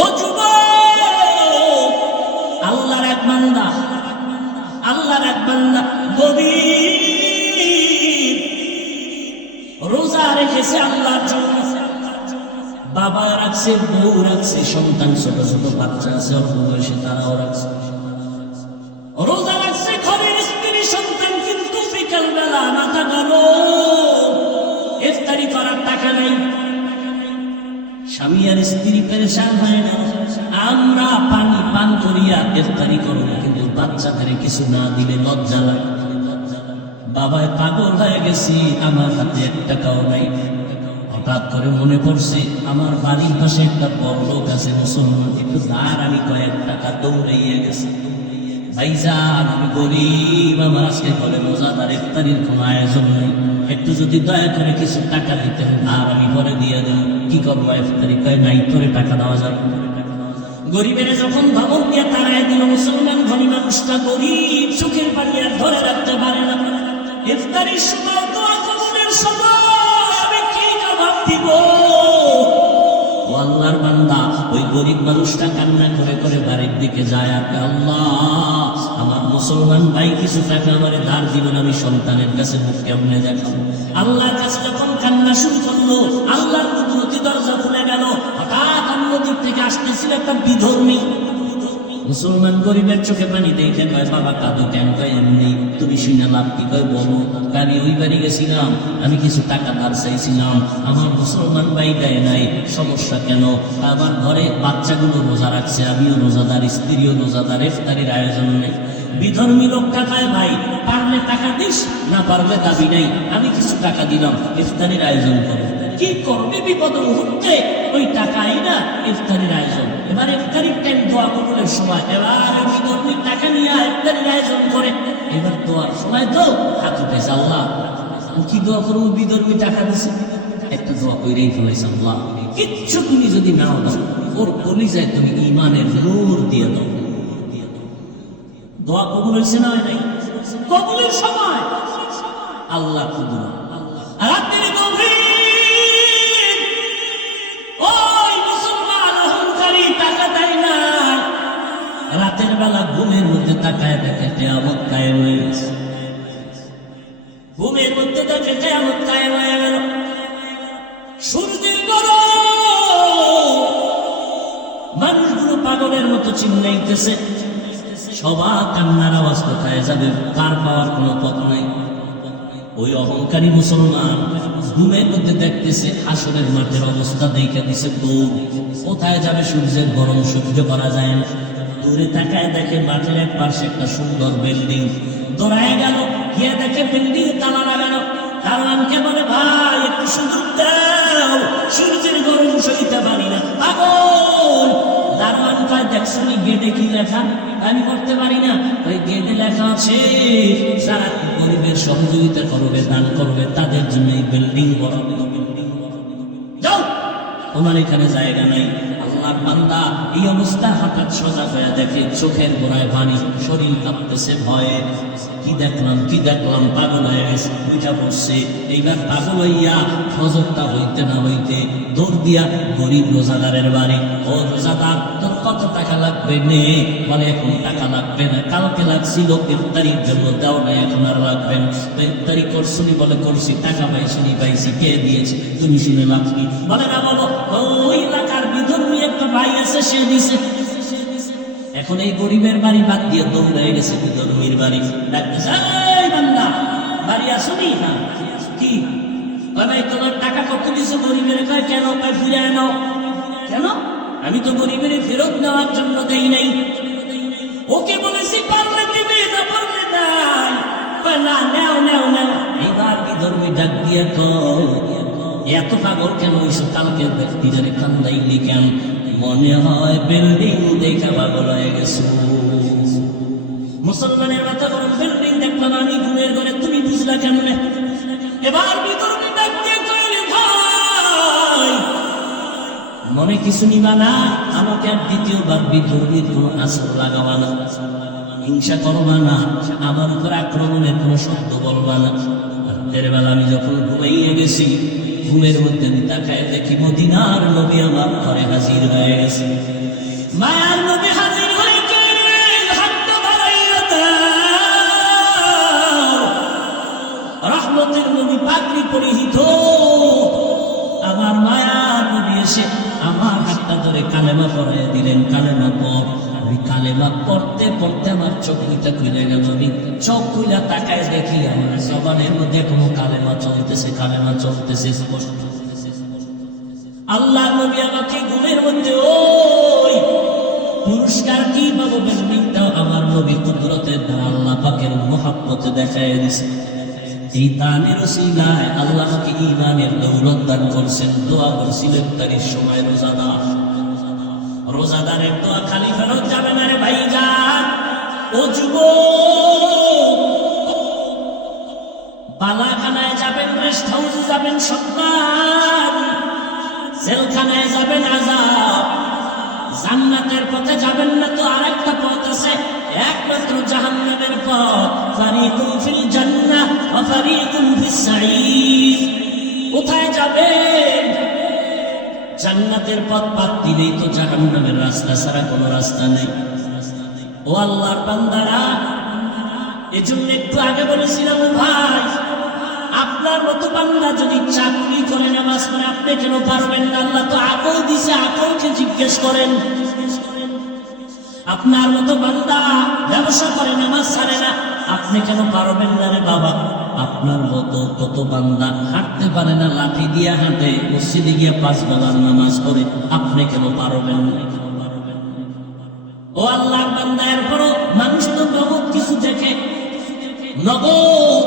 ও যুবক, আল্লাহর এক বান্দা, আল্লাহর এক বান্দা গভীর রোজা রেখেছে আল্লাহর জন্য। বাবা রাখছে, বউ রাখছে, সন্তান ছোট ছোট বাচ্চা আছে অল্প বয়সে, তারাও রাখছে, রোজা রাখছে ঘরের স্ত্রী সন্তান। কিন্তু বিকাল বেলা মাথা গরম, ইফতারি করার টাকা নেই। স্বামী আর স্ত্রী পেরেশান হয় না, আমরা পানি পান করিয়া ইফতারি করব, কিন্তু বাচ্চাদের কিছু না দিলে লজ্জা লাগে। বাবায় পাগল হয়ে গেছি, আমার হাতে 1 টাকাও নাই। হঠাৎ করে মনে পড়ছে আমার বাড়ির পাশে একটা বড় লোক আছে মুসলমান, একটু ধার আমি কয়েক টাকা দৌড়াইয়া গেছি। ভাইজান আমি গরিব, আমার আজকে ঘরে রোজাদার ইফতারির কোনো আয়োজন নেই, একটু যদি দয়া করে কিছু টাকা দিতেন আর আমি পরে দিয়ে দেব। কি করবো ইফতারি? কয় নাই, তোরে টাকা দেওয়া যাবে। গরিবের যখন ধমক দিয়ে তাড়ায় দিল, মুসলমান ধনী মানুষটা গরিব, সুখের পানি আর ধরে রাখতে পারে না। ইফতারির সময় দোয়া কবুলের সময় আমি কি জবাব দিব? ও আল্লাহর বান্দা, ওই গরিব মানুষটা কান্না করে করে বাড়ির দিকে যায়, আর আল্লাহ আমার মুসলমান ভাই কিছু টাকা আমারে ধার দিবেন, আমি সন্তানের কাছে মুখ কেমনে দেখাবো। আল্লাহর কাছে যখন কান্না শুরু করলো, আল্লাহর কুদরতি দরজা খুলে গেল। হঠাৎ অন্য দিক থেকে আসতেছিল একটা বিধর্মী মুসলমান, গরিবের চোখে পানি দেখে কয়, বাবা কাঁদো কেন? কয় এমনি। তুমি শুনে লাভ কি? কয় বলো। আমি ওই বাড়ি গেছিলাম, আমি কিছু টাকা ধার চাইছিলাম, আমার মুসলমান ভাই দেয় নাই। সমস্যা কেন? আমার ঘরে বাচ্চাগুলো রোজা রাখছে, আমিও রোজাদার, স্ত্রীও রোজাদার, ইফতারির আয়োজন নেই। বিধর্মী লোকটা কয়, ভাই পারলে টাকা দিস, না পারলে দাবি নাই, আমি কিছু টাকা দিলাম, ইফতারির আয়োজন করো। কি করবে বিপদ মুহূর্তে? ওই টাকাই না ইফতারির আয়োজন। এবার ইফতারির টাইম, দোয়া কবুলের সময়, এবার বিধর্মীর টাকা নিয়ে ইফতারির আয়োজন করে। এবার দোয়ার সময় তো হাত উঠেছে, আল্লাহ কি দোয়া করবো? বিধর্মী টাকা দিছে, একটা দোয়া কইরেই ফেলাইছে, আল্লাহ কিচ্ছু তুমি যদি নাও দাও, ওর কলিজায় তুমি ঈমানের নূর দিয়ে দাও। দোয়া কবুল হয়েছে না হয় নাই? কবুলের সময় আল্লাহ কবুল। রাতের গভীর ওই মুসলমান অহংকারী টাকা দেয় না, রাতের বেলা ঘুমের মধ্যে তাকায় দেখে কিয়ামত কায়েম হয়ে গেছে। ঘুমের মধ্যে দেখে কিয়ামত কায়েম হয়ে গেল। সূর্যের গরম, মানুষগুলো পাগলের মতো চিল্লাইতেছে, সবার কান্নার আওয়াজ কোথায় যাবে, কার পাওয়ার কোনো পথ নাই। ওই অহংকারী মুসলমান ঘুমের মধ্যে দেখতেছে হাসরের মাঠের অবস্থা দেখে দিছে দৌড়, কোথায় যাবে? সূর্যের গরম সহ্য করা যায় না। দূরে তাকায় দেখে মাঠের এক পাশে একটা সুন্দর বিল্ডিং, দৌড়ায় গেল, গিয়ে দেখে বিল্ডিং এ তালা লাগানো। দারোয়ানকে বলে, ভাই একটু সুযোগ দাও, সূর্যের গরম সইতে পারি না, পাগল। দারোয়ান কয়, দেখছনি গেটে কি লেখা? আমি করতে পারি না। ওই গেটে লেখা আছে, যারা গরিবের সহযোগিতা করবে, দান করবে, তাদের জন্য এই বিল্ডিং বরাদ্দ। যাও, তোমার এখানে জায়গা নাই। আল্লাহর বান্দা এই অবস্থা হঠাৎ সজাগ হয়ে দেখে চোখের গোড়ায় পানি, শরীর কাঁপতেছে ভয়ে। কি দেখলাম, কি দেখলাম, পাগল হয়ে গেছে, বুঝা পড়ছে। এইবার পাগল হইয়া ফজরটা হইতে না হইতে দৌড় দিয়া গরিব রোজাদারের বাড়ি। ও রোজাদার, তোর কত টাকা লাগবে? নে। বলে এখন টাকা লাগবে না, কালকে লাগছিল, ইফতারির জন্য দাও না, এখন আর লাগবে না। তো ইফতারি করছুনি? বলে করছি। টাকা পাইছুনি? পাইছি। কে দিয়েছে? তুমি শুনে লাভ কি? বলে না। বলো, ওই এলাকার বিধর্মী একটা ভাই আছে, সে দিছে। এখন এই গরিবের বাড়ি বাদ দিয়ে দৌড়ে গেছে বিধর্মীর বাড়ি। ডাকতেছে, এই বান্দা বাড়ি আসুনি? হ্যাঁ। কি? ভাই তোমার টাকা কত দিছো গরিবের? কয় কেন? কয় ফিরে আনো। কেন? আমি তো গরিবের ফেরত নেওয়ার জন্য দেই নাই। ওকে বলেছি পারলে দিবে, না পারলে নাই। কয় না, নেও নেও নেও। এইবার বিধর্মী ডাক দিয়ে কয়, এত পাগল কেন হইছো? কালকে ব্যক্তিদের কান্দাইলি কেন? মনে হয় বিল্ডিং দেখা পাগল হয়ে গেছো। মুসলমানের মাথা গরম, বিল্ডিং দেখলাম আমি ঘুমের ঘরে, তুমি বুঝলা কেমনে? এবার বিধর্মী ডাক দিয়ে কয়, ভাই মনে কিছু নিবা না, আমাকে আর দ্বিতীয়বার বিধর্মীর কোন আসর লাগাবা না, হিংসা করবা না, আমার উপর আক্রমণের কোন শব্দ বলবা না। রাতের বেলা আমি যখন ঘুমাইয়ে গেছি, ঘুমের মধ্যে আমি তাকায় দেখি মদিনার নবী আমার ঘরে হাজির হয়ে গেছে। মায়ার নবী হাজির হয়ে গেলেন, হাতটা বাড়াইয়া দাও। রহমতের নবী পাগড়ি পরিহিত আমার মায়ার নবী এসে আমার হাতটা ধরে কালেমা পড়াইয়া দিলেন। কালেমা পড়। আমি কালেমা পড়তে পড়তে আমার চোখ দুইটা খুলে গেল। আমি চোখ খুলে তাকায় দেখি আমার জবানের মধ্যে কোনো কালেমা চলতেছে, কালেমা চলতেছে স্পষ্ট। আল্লাহ নবী আমাকে ঘুমের মধ্যে ওই পুরস্কার কি পাবো বেশিটাও আমার নবী কুদরতের দ্বারা আল্লাহ পাকের মহব্বতে দেখায় দিছে। এই দানের ওসিলায় আল্লাহ আমাকে ঈমানের দৌলত দান করছেন। দোয়া করছিলেন তারির সময় রোজাদার, রোজাদারের দোয়া খালি ফেরত যাবে না রে ভাইজান। ও যুবক, বালাখানায় যাবেন, রেস্ট হাউসে যাবেন সম্মান, জেলখানায় যাবেন আযাব, জান্নাতের পথে যাবেন না তো আরেকটা পথ আছে, একমাত্র জাহান্নামের পথ। ফারিকুন ফিল জান্নাহ ওয়া ফারিকুন ফিস সাঈর। কোথায় যাবেন? জান্নাতের পথ বাদ দিলেই তো জাহান্নামের রাস্তা ছাড়া কোনো রাস্তা নেই। ও আল্লাহর বান্দারা, এজন্য একটু আগে বলেছিলাম ভাই, আপনার মতো বান্দা যদি চাকরি করে নামাজ পড়ে আপনি কেন পারবেন না? আল্লাহ তো আকল দিছে, আকলকে জিজ্ঞেস করেন। আপনার মতো বান্দা ব্যবসা করে নামাজ ছাড়ে না, আপনি কেন পারবেন না রে বাবা? আপনার মতো কত বান্দা হাঁটতে পারে না, লাঠি দিয়ে হাঁটে, মসজিদে গিয়ে 5 বেলার নামাজ পড়ে, আপনি কেন পারবেন না? ও আল্লাহর বান্দা, এরপরও মানুষ তো নগদ কিছু দেখে, নগদ।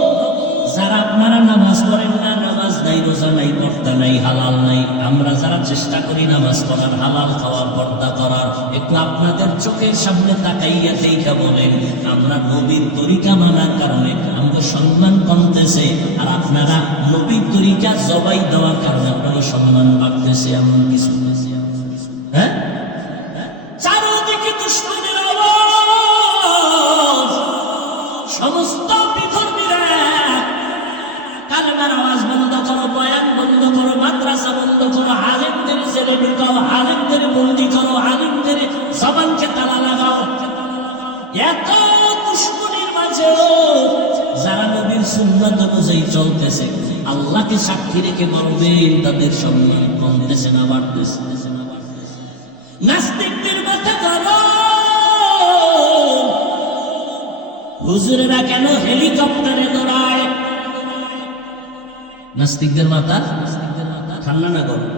যারা আপনারা নামাজ পড়েন না, নামাজ নাই, রোজা নাই, পর্দা নাই, হালাল নাই, আমরা যারা চেষ্টা করি নামাজ পড়ার, হালাল খাওয়ার, পর্দা করার, একটু আপনাদের চোখের সামনে তাকাইয়া দেখা বলেন, আমরা নবীর তরিকা মানার কারণে আমাদের সম্মান কমতেছে, আর আপনারা নবীর তরিকা জবাই দেওয়ার কারণে আপনারা সম্মান বাড়তেছে। এমন কিছু হ্যাঁ, চারদিকে দুশ্মনের আওয়াজ, সমস্ত বিধর্মীরা কালেমার আওয়াজ বন্ধ করো, বয়ান বন্ধ করো, মাদ্রাসা বন্ধ করো, আলেমদের জেলে ঢুকাও, আলেমদের বন্দি করো, আলেমদের জবানকে তালা লাগাও। এত দুশ্মনীর মাঝেও যারা নবীর সুন্নাত অনুযায়ী চলতেছে, আল্লাহকে সাক্ষী রেখে বলবেন তাদের সম্মান কমতেছে না বাড়তেছে? নাস্তিকদের মাথা করো, হুজুরেরা কেন হেলিকপ্টারে দৌড়ায়? নাস্তিকদের মাথা ঠান্ডা না গরম?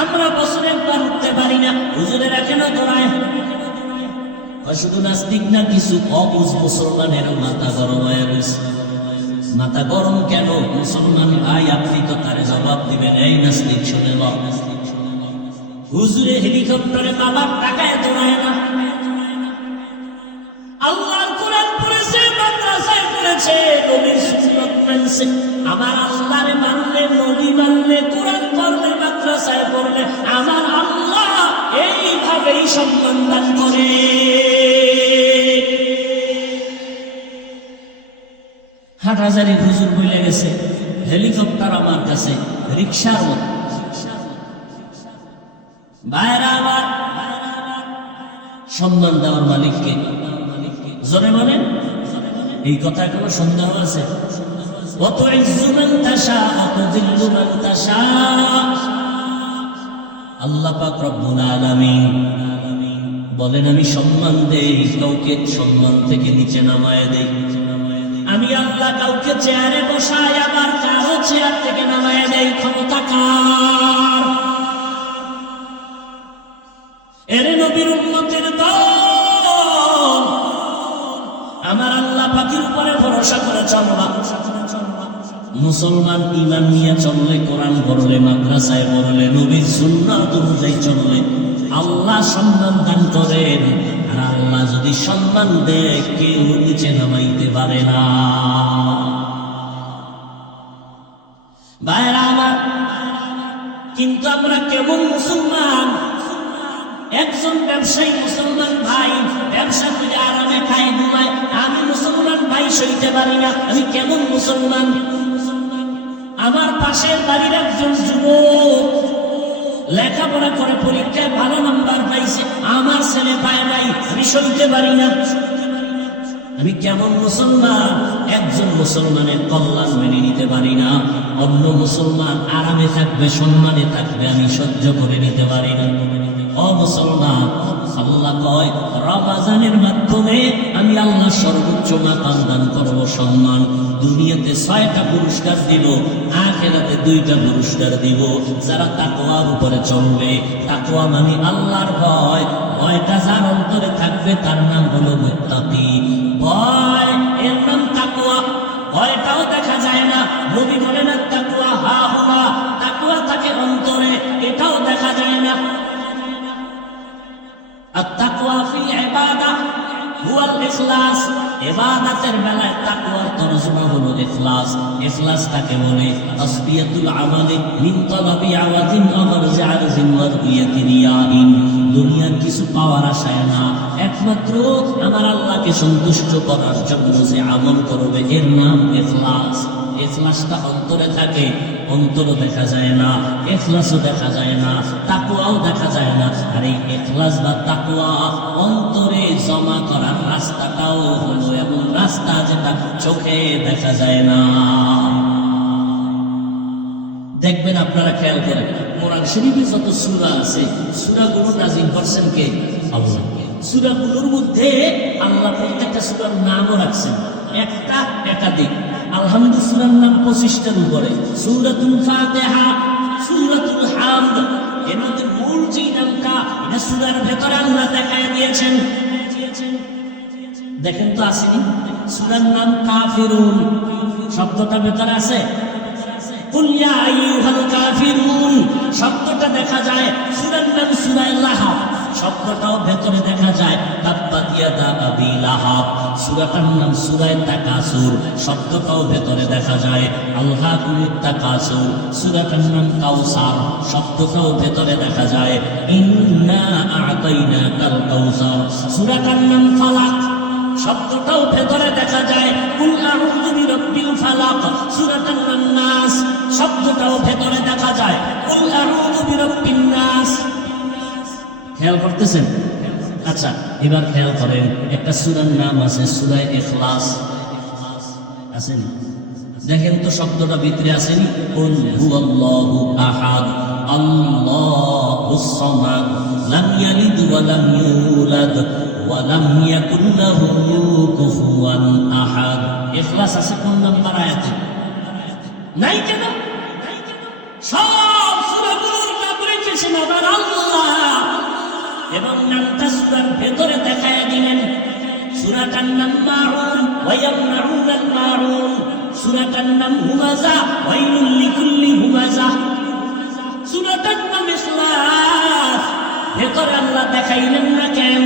আমরা বছরে একবার উঠতে পারি না, হুজুরেরা কেন দৌড়ায়? শুধু নাস্তিক না, কিছু অবুঝ মুসলমানের মাথা গরম হয়ে গেছে। মাথা গরম কেন? মুসলমান ভাই আপনি তো তারে জবাব দিবেন। এই নাস্তিক শুনে ল, হুজুরে হেলিকপ্টারে বাবার টাকায় দৌড়ায় না, আল্লাহর কোরআন পড়েছে, মাদ্রাসায় পড়েছে, নবীর সুন্নাত মানছে। আমার আল্লাহরে মানলে, নবী মানলে, কোরআন পড়লে, মাদ্রাসায় পড়লে আমার আল্লাহ এইভাবেই সম্মান দান করে। হাটহাজারী হুজুর বলে গেছে, হেলিকপ্টার আমার কাছে রিকশার মতো। বাইরে আমার সম্মান দেওয়ার মালিককে জোরে বলেন। এই কথা কোনো সন্দেহ আছে? অত ইজ্জু মান তাশা, অত যিল্লু মান তাশা। আল্লাহ পাক রব্বুল আলামিন বলেন, আমি সম্মান দেই, কাউকে সম্মান থেকে নিচে নামায় দেই। আমি আল্লাহ কাউকে চেয়ারে বসাই, আবার কারো চেয়ার থেকে নামায় দেই। ক্ষমতা কার? এরে নবীর উম্মতের দল, আমার আল্লাহ পাকের উপরে ভরসা করে চলবা। মুসলমান ঈমান নিয়ে চললে, কোরআন পড়লে, মাদ্রাসায় পড়লে, নবীর সুন্নাত অনুযায়ী চললে আল্লাহ সম্মান দান করেন। আর আল্লাহ যদি সম্মান দেয়, কেউ নিচে নামাইতে পারে না। ভাইরা আমার, কিন্তু আমরা কেমন মুসলমান? একজন ব্যবসায়ী মুসলমান ভাই ব্যবসা করে আরামে খায়, ঘুমায়, আমি মুসলমান ভাই সইতে পারি না। আমি কেমন মুসলমান? আমার পাশের বাড়ির একজন যুবক লেখাপড়া করে পরীক্ষায় ভালো নাম্বার পাইছে, আমার ছেলে পায় নাই, আমি সইতে পারি না। আমি কেমন মুসলমান? একজন মুসলমানের কল্যাণ মেনে নিতে পারি না, অন্য মুসলমান আরামে থাকবে, সম্মানে থাকবে, আমি সহ্য করে নিতে পারি না। ও মুসলমান, আল্লাহ কয় রমজানের মাধ্যমে আমি আল্লাহ সর্বোচ্চ মাকাম দান করব, সম্মান। দুনিয়াতে 6টা পুরস্কার দিব, আখিরাতে 2টা পুরস্কার দিব। যারা তাকওয়ার উপরে চলবে, তাকওয়া মানে আল্লাহর ভয়, ভয়টা যার অন্তরে থাকবে তার নাম হলো মুত্তাকি। ভয় এর নাম তাকওয়া। ভয়টাও দেখা যায় না, নবী বলেন তাকওয়া হা হুয়া, তাকওয়া থাকে অন্তরে, এটাও দেখা যায় না। আত-তাকওয়া ফি ইবাদাহ হুয়াল ইখলাস, ইবাদতের বেলায় তাকওয়ার তরজমা হলো ইখলাস। ইখলাস তাকে বলে তাসবিয়াতুল আমালি মিন তালাবি আওয়াদিন আমর জারজিন ওয়া রুয়াতি রিয়াইন। দুনিয়ার কিছু পাওয়ার আশায় না, একমাত্র আমার আল্লাহকে সন্তুষ্ট করার জন্য যে আমল করবে, এর নাম ইখলাস। ইখলাসটা অন্তরে থাকে, অন্তরও দেখা যায় না, ইখলাসও দেখা যায় না, তাকওয়াও দেখা যায় না। আর এই ইখলাস বা তাকওয়া অন্তরে জমা করার রাস্তাটাও হলো এমন রাস্তা যেটা চোখে দেখা যায় না। দেখবেন আপনারা খেয়াল করেন, কোরআন শরীফে যত সূরা আছে, সূরাগুলো নাযিল করছেন কে? আল্লাহ। সূরাগুলোর মধ্যে আল্লাহ প্রত্যেকটা সূরার নামও রাখছেন, একটা একাধিক। আলহামদুলিল্লাহ সূরার নাম 25টার উপরে, সূরাতুল ফাতিহা, সূরাতুল হামদ। এর মধ্যে মূল যে নামটা, এটা সূরার ভেতরে আল্লাহ দেখায় দিয়েছেন। দেখেন তো আসেনি? সূরার নাম কাফিরুন, শব্দটা ভেতরে আছে। কুল ইয়া আইয়ুহাল কাফিরুন শব্দটা দেখা যায়। সূরার নাম সূরা লাহাব, শব্দটাও ভেতরে দেখা যায়। তাব্বাত ইয়াদা আবি লাহাব, সূরাটার নাম সূরা তাকাসুর, শব্দটাও ভেতরে দেখা যায়। আলহাকুমুত তাকাসুর, সূরাটার নাম কাউসার, শব্দটাও ভেতরে দেখা যায়। ইন্না আ'তাইনাকাল কাউসার, সূরাটার নাম ফালাক, শব্দটাও ভেতরে দেখা যায়। কুল আউযু বিরাব্বিল ফালাক, সূরাটার নাম নাস, শব্দটাও ভেতরে দেখা যায়। কুল আউযু বিরাব্বিন নাস। খেয়াল করতেছেন? আচ্ছা, এবার খেয়াল করেন, একটা সূরার নাম আছে সূরা ইখলাস, আসেনি? দেখেন তো শব্দটা ভিতরে আসেনি? কুল হুয়াল্লাহু আহাদ আল্লাহুস সামাদ লাম ইয়ালিদ ওয়া লাম ইউলাদ ওয়ালাম ইয়াকুল লাহু কুফুয়ান আহাদ। ইখলাস আছে কোন নাম্বার আয়াতে? নাই কেন? সব সূরাগুলোর নাম রেখেছেন আমার আল্লাহ, এবং নামটা সূরার ভেতরে দেখায় দিলেন। সূরাটার নাম মাউন ওয়া ইয়ামনাউনাল মাউন, সূরাটার নাম হুমাযা ওয়াইলুল লিকুল্লি হুমাযা, সূরাটার নাম ইখলাস, ভেতরে আল্লাহ দেখাইলেন না কেন?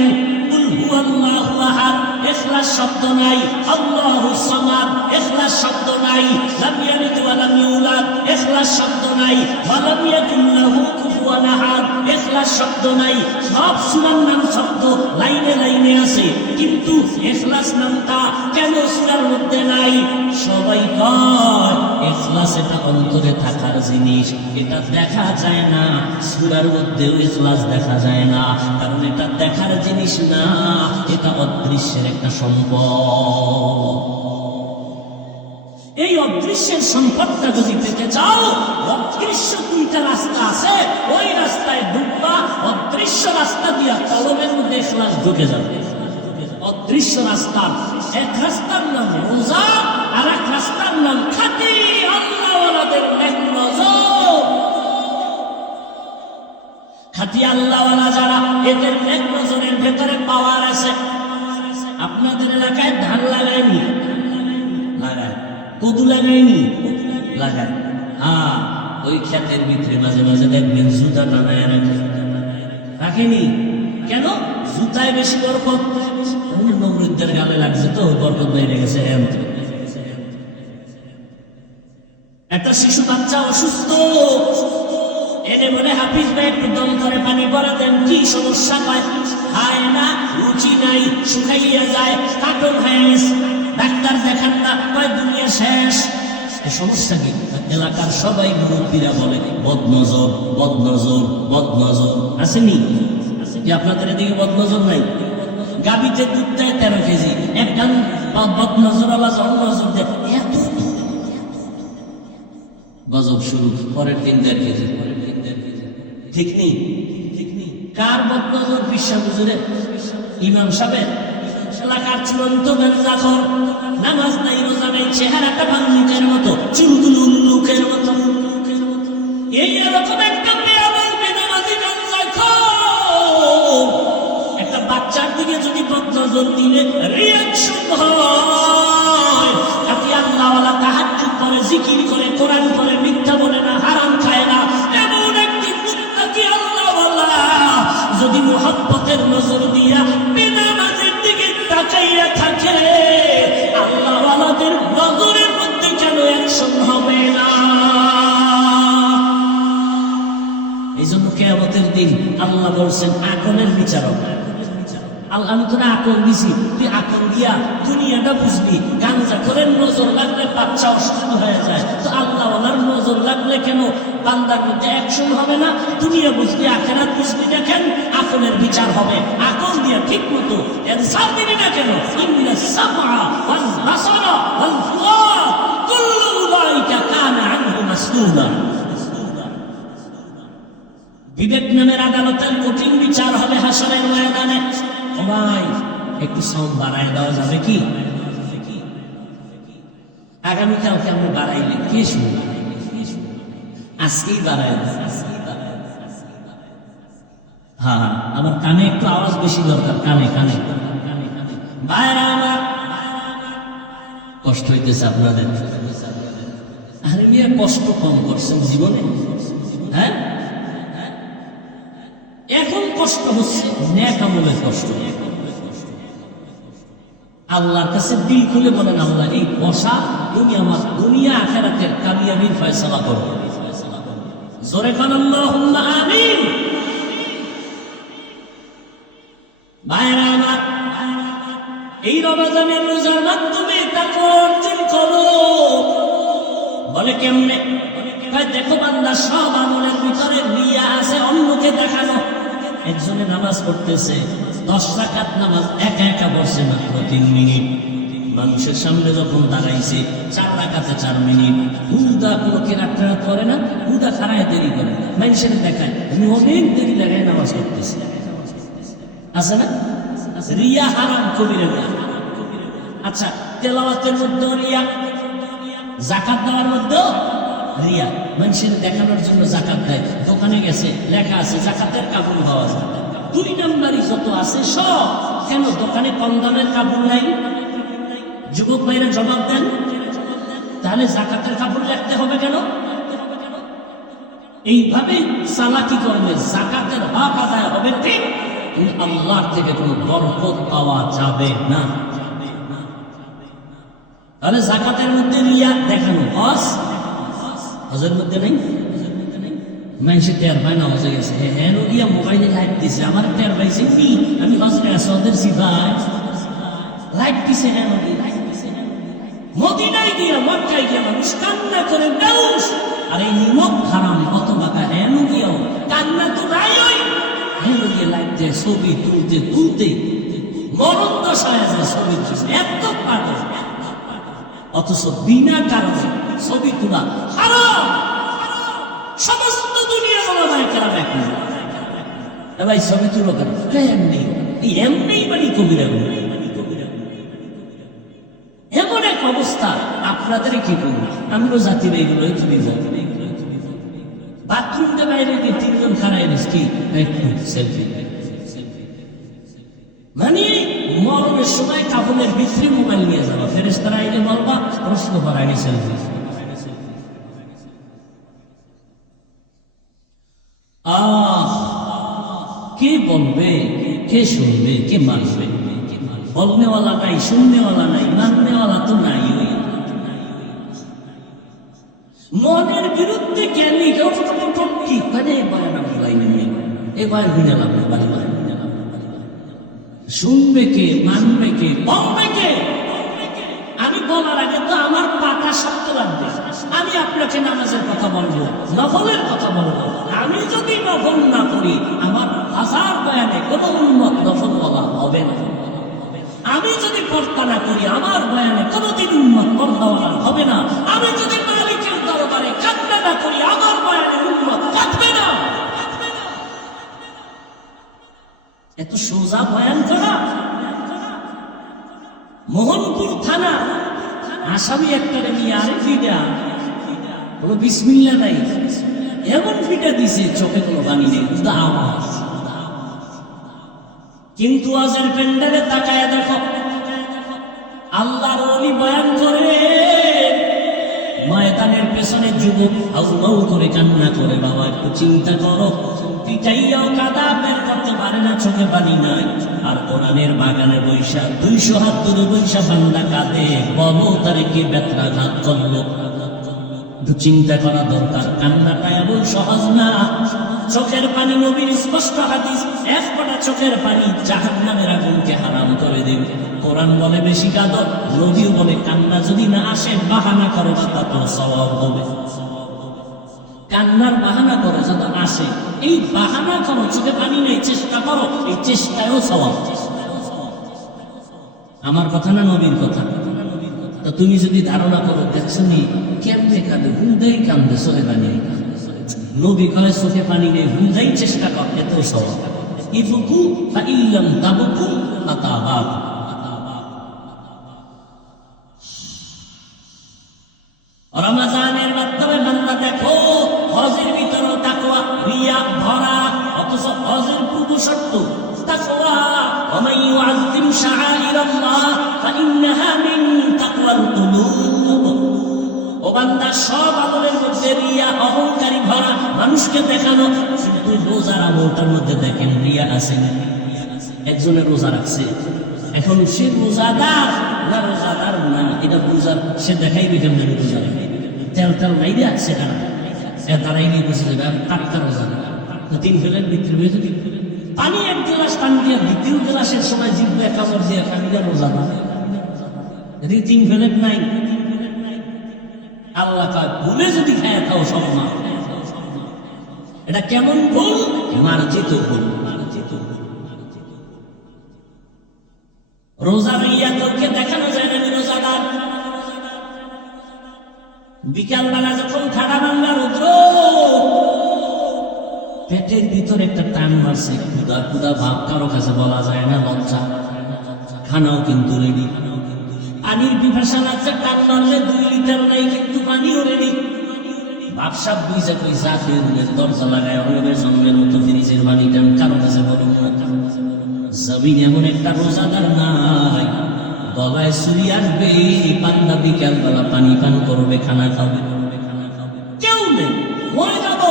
হুয়াল্লাহু আহাদ, ইখলাস শব্দ নাই। আল্লাহুস সামাদ, ইখলাস শব্দ নাই। লাম ইয়ালিদ ওয়া লাম ইউলাদ, ইখলাস শব্দ নাই। ওয়া লাম ইয়াকুল লাহু কুফুয়ান আহাদ, ইখলাস শব্দ নাই। সব সূরার নাম শব্দ লাইনে লাইনে আছে, কিন্তু ইখলাস নামটা কেন সূরার মধ্যে নাই? সবাই কয় ইখলাস এটা অন্তরে থাকার জিনিস, এটা দেখা যায় না। সূরার মধ্যেও ইখলাস দেখা যায় না, কারণ এটা দেখার জিনিস না, এটা অদৃশ্যের একটা সম্পদ। এই অদৃশ্যের সম্পদটা যদি পেতে চাও, অদৃশ্য 2টা রাস্তা আছে, ওই রাস্তায় ঢুকবা, অদৃশ্য রাস্তা দিয়া কলমের মধ্যে ইখলাস ঢুকে যাবে। অদৃশ্য রাস্তা, এক রাস্তার নাম রোজা, আর এক রাস্তার নাম খাঁটি আল্লাহওয়ালাদের নেক নজর। খাঁটি আল্লাহওয়ালা যারা, এদের নেক নজরের ভেতরে পাওয়ার আছে। আপনাদের এলাকায় ধান লাগায়নি? লাগায়। কদু লাগায়নি? লাগায়। হ্যাঁ, ওই ক্ষেতের ভিতরে মাঝে মাঝে দেখবেন জুতা টানায় রাখে। রাখেনি কেন? জুতায় বেশি বরকত। নমরুদের গালে লাগছে তো বরকত বাইরে গেছে। একটা শিশু বাচ্চা অসুস্থ, এনে বলে হাফিজ ভাই একটু দম করে পানি ভরা দেন। কি সমস্যা? পায় খায় না, রুচি নাই, শুকাইয়া যায়, কাটন হয়ে গেছে। ডাক্তার দেখান না, কয় দুনিয়া শেষ। সমস্যা কি? এলাকার সবাই মুরব্বীরা বলে বদনজর বদনজর বদনজর। আসেনি যে আপনাদের এদিকে বদনজর নাই? গাবিতে দুধ দেয় 13 কেজি, একটা বদনজর আলা জন্নজর দেয় এত গজব শুরু, পরের দিন 1.5 কেজি, পরের দিন 1.5 কেজি। ঠিক নেই? ঠিক নেই? কার বদনজর? বিশ্বাস বুঝুরে ইমাম সাহেব এলাকার চূড়ান্ত বেঞ্জাখর, নামাজ নাই, রোজা নাই, চেহারাটা ভাল্লুকের মতো, চুলগুলো উল্লুকের মতো। এই এরকম একটা মেয়ে বলবে নামাজি বেঞ্জাখর, একটা বাচ্চার দিকে যদি বদনজর দিলে রিয়াকশন হয়। আপনি আল্লাহওয়ালা তাহাজ্জুদ করে, জিকির করে, কোরআন করে, মিথ্যা বলে না, হারাম খায় না, এমন একটি মুত্তাকি আল্লাহওয়ালা যদি মুহাব্বতের নজর দিয়া বেনামাজের দিকে তাকাইয়া থাকে, আল্লাহওয়ালাদের নজরের মধ্যে কেন অ্যাকশন হবে না? এই জন্য কিয়ামতের দিন আল্লাহ বলছেন আকলের বিচারক। আল্লাহ আমি তোরা আকল দিছি, তুই আকল দিয়া দুনিয়াটা বুঝবি। গাঞ্জা করে নজর লাগলে বাচ্চা অসুস্থ হয়ে যায়, তো আল্লাহওয়ালার নজর লাগলে কেন বান্দার মধ্যে অ্যাকশন হবে না? দুনিয়া বুঝবি, আখেরাত বুঝবি না কেন? আকলের বিচার হবে। আকল দিয়া ঠিক মতো এনসার দিবি না কেন? ইন্না সামআ ওয়াল বাসারা ওয়াল ফুআদ কুল্লু উলাইকা কানা আনহু মাসউলা। বিবেক নামের আদালতের কঠিন বিচার হবে হাসরের ময়দানে। ও ভাই, একটু সাউন্ড বাড়ায় দেওয়া যাবে কি? আগামীকালকে আমরা বাড়াইলে কে শুনবে? আজকেই বাড়ায় দেয়। হ্যাঁ হ্যাঁ, আমার কানে একটু আওয়াজ বেশি দরকার, কানে কানে। ভাইরা আমার, কষ্ট হইতেছে আপনাদের? আরে মিয়া, কষ্ট কম করছেন জীবনে? হ্যাঁ, এখন কষ্ট হচ্ছে নেক আমলের কষ্ট। আল্লাহর কাছে দিল খুলে বলেন, আল্লাহ এই বসা তুমি আমার দুনিয়া আখিরাতের কামিয়াবির ফয়সালা করো। জোরে কোন আল্লাহুম্মা আমিন। ভাইরা আমার, এই রমজানের রোজার মাধ্যমে তাকওয়া অর্জন করো। বলে কেমনে? দেখো বান্দা, সব আমলের ভিতরে রিয়া আছে, অন্যকে দেখানো। একজনে নামাজ পড়তেছে 10 রাকাত নামাজ, একা একা বসে মাত্র 3 মিনিট। মানুষের সামনে যখন দাঁড়াইছে 4 রাকাতে 4 মিনিট। হুদা কোনো কেরাটা করে না, হুদা খাড়ায় দেরি করে, মানুষের দেখায় উনি অনেক দেরি লাগায় নামাজ পড়তেছে। আছে না? রিয়া হারাম কবিরা গুনাহ। আচ্ছা, তেলাওয়াতের মধ্যে রিয়া, যাকাত দেওয়ার মধ্যে রিয়া। মানুষের দেখানোর জন্য যাকাত দেয়, দোকানে গেছে লেখা আছে যাকাতের কাপড় পাওয়া যায়। 2 নাম্বারই যত আছে সব। কেন দোকানে কম দামের কাপড় নাই? যুবক ভাইরা জবাব দেন। তাহলে যাকাতের কাপড় রাখতে হবে কেন? এইভাবে চালাকি করলে যাকাতের হক আদায় হবে ঠিক, আল্লাহর থেকে কোনো বরকত পাওয়া যাবে না। তাহলে যাকাতের মধ্যে রিয়া দেখানো, হজের মধ্যে নেই। মানুষের টের পায় না হজে গেছে, হ্যাঁ গিয়া মোবাইলে লাইট দিছে, আমার টের পাইছে কি আমি হজরে আছি, ওদের সিভাই লাইট দিছে, হ্যাঁ মদিনায় গিয়া মক্কায় গিয়া মানুষ কান্না করে বেউস। আর এই নিমক হারাম কত বাঁকা, হ্যাঁ গিয়াও কান্না তো নাই, ওই হ্যাঁ গিয়ে লাইট দিয়ে ছবি তুলতে তুলতে মরণ দশায় যায় ছবি তুলছে, এত পাগল। অথচ বিনা কারণে ছবি তোলা হারাম। সমস্ত দুনিয়া ওলামায়ে কেরাম এক না, ভাই ছবি তুলো কেন? এমনি এমনি বাড়ি কবিরা গুনাহ। এমন এক অবস্থা, আপনাদের কি করবো? আমরাও জাতির এইগুলোই তুমি যাবো। বাথরুমটা বাইরে গিয়ে 3 জন খাড়াই কি সেলফি, মানে মরণের সময় কাপড়ের ভিতরে মোবাইল নিয়ে যাবা, ফেরেশতারা আইলে বলবা প্রশ্ন করায়নি সেলফি। কে বলবে, কে শুনবে, কে মানবে? বলনেওয়ালা নাই, শুননেওয়ালা নাই, মাননেওয়ালা তো নাই। ওই মনের বিরুদ্ধে জ্ঞানী কেউ কি মানে বয়ান এই বয়ান হইনা লাভ বাড়ি বয়ান শুনবে কে, মানবে কে, বলবে কে? আমি বলার আগে তো আমার পাটা শক্ত লাগবে। আমি আপনাকে নামাজের কথা বলবো, নফলের কথা বলবো। আমি যদি নফল না করি, আমার হাজার বয়ানে কোনো উন্মত নফল বলা হবে না। আমি যদি পর্দা না করি, আমার বয়ানে কোনোদিন উন্মত পর্দাওয়ালা হবে না। আমি যদি মালিকের দরবারে কান্না না করি, আমার বয়ানে উন্মত কাঁদবে না। এত সোজা বয়ান করা। মোহনপুর থানা আসামি একটারে নিয়ে আরে ফিটা কোনো বিসমিল্লা নাই, এমন ফিটা দিছে চোখে কোনো পানি নেই, আওয়াজ। কিন্তু আজের প্যান্ডেলে তাকায় দেখো, আল্লাহর ওলি বয়ান করে, ময়দানের পেছনে যুবক হাউমাউ করে কান্না করে। বাবা একটু চিন্তা করো, পিটাইয়াও কাদা বের করতে পারে না, চোখে পানি নাই। আর কোরআনের বাগানে বৈশা 200 হাত দূরে বৈশা বান্দা কাঁদে, বলো তারে কি ব্যথাঘাত করলো। চিন্তা করা দরকার। কান্নাটা এমন সহজ না। চোখের পানি, নবীর স্পষ্ট হাদিস, এক ফোঁটা চোখের পানি জাহান্নামের আগুনকে হারাম করে দেবে। কোরআন বলে বেশি কাঁদো, নবীও বলে কান্না যদি না আসে বাহানা করো তাতে সওয়াব হবে। কান্নার বাহানা করো, যত আসে এই বাহানা করো, চোখে পানি নেই চেষ্টা করো, এই চেষ্টায়ও সওয়াব। আমার কথা না নবীর কথা। তো তুমি যদি ধারণা করো দেখছো নি কেমনে কাঁদে, হুন্দাই কান্দে চোখে পানি নেই, নবী কলে চোখে পানি নেই, হুন্দাই চেষ্টা কর, এত সওয়াব। ইবকু ফাইল্লাম তাবকু ফাতাবাক। রমজানের মাধ্যমে বান্দা দেখো, হজের ভিতরে তাকওয়া রিয়া ভরা, অথচ হজের পূর্ব শর্ত তাকওয়া। ওমান ইউআযযিম শাআইরাল্লাহ ফাইন্নাহা মিন তাকওয়াল কুলুব। ও বান্দা, সব আমলের মধ্যে রিয়া, অহংকারী ভরা, মানুষকে দেখানো। কিন্তু রোজার আমলটার মধ্যে দেখেন রিয়া আছে। একজনের রোজা রাখছে, এখন সে রোজাদার না রোজাদার না এটা রোজার সে দেখাইবে কেমন রোজা রাখে। তেল তেল নাই দিয়ে আসছে তারা, তারাই নিয়ে বসে যাবে। আর কাটটা রোজা 3 ফেলের বিক্রি হয়ে যাবে। পানি 1 গ্লাস পানি দিয়ে 2 গ্লাসের সময় জিভে কামড় দিয়ে পানিটা রোজা না। যদি 3 ফেলের নাই, আল্লাহ তা ভুলে যদি খায় তাও সব না। এটা কেমন ভুল? মার্জিত ভুল। রোজা রইয়া কাউকে দেখানো যায় না রোজাদার। বিকালবেলা যখন ঠাডা বাংলা রৌদ্র, পেটের ভিতরে একটা টান মারছে, ক্ষুদা ক্ষুদা ভাব, কারো কাছে বলা যায় না, লজ্জা। খানাও কিন্তু রেডি, পানির পিপাসা লাগছে, টান মারলে 2 লিটার নাই, কিন্তু পানিও রেডি। বাপসাপ বুঝে কই চা খেয়ে দিলেন, দরজা লাগায় অনেকের জন্মের মতো ফ্রিজের পানি টান, কারো কাছে বলুন না। জমিন এমন একটা রোজাদার নাই, গলায় সুরি আসবে, পান্ডা বিকাল বেলা পানি পান করবে, খানা খাবে, কেউ নেই, মরে যাব।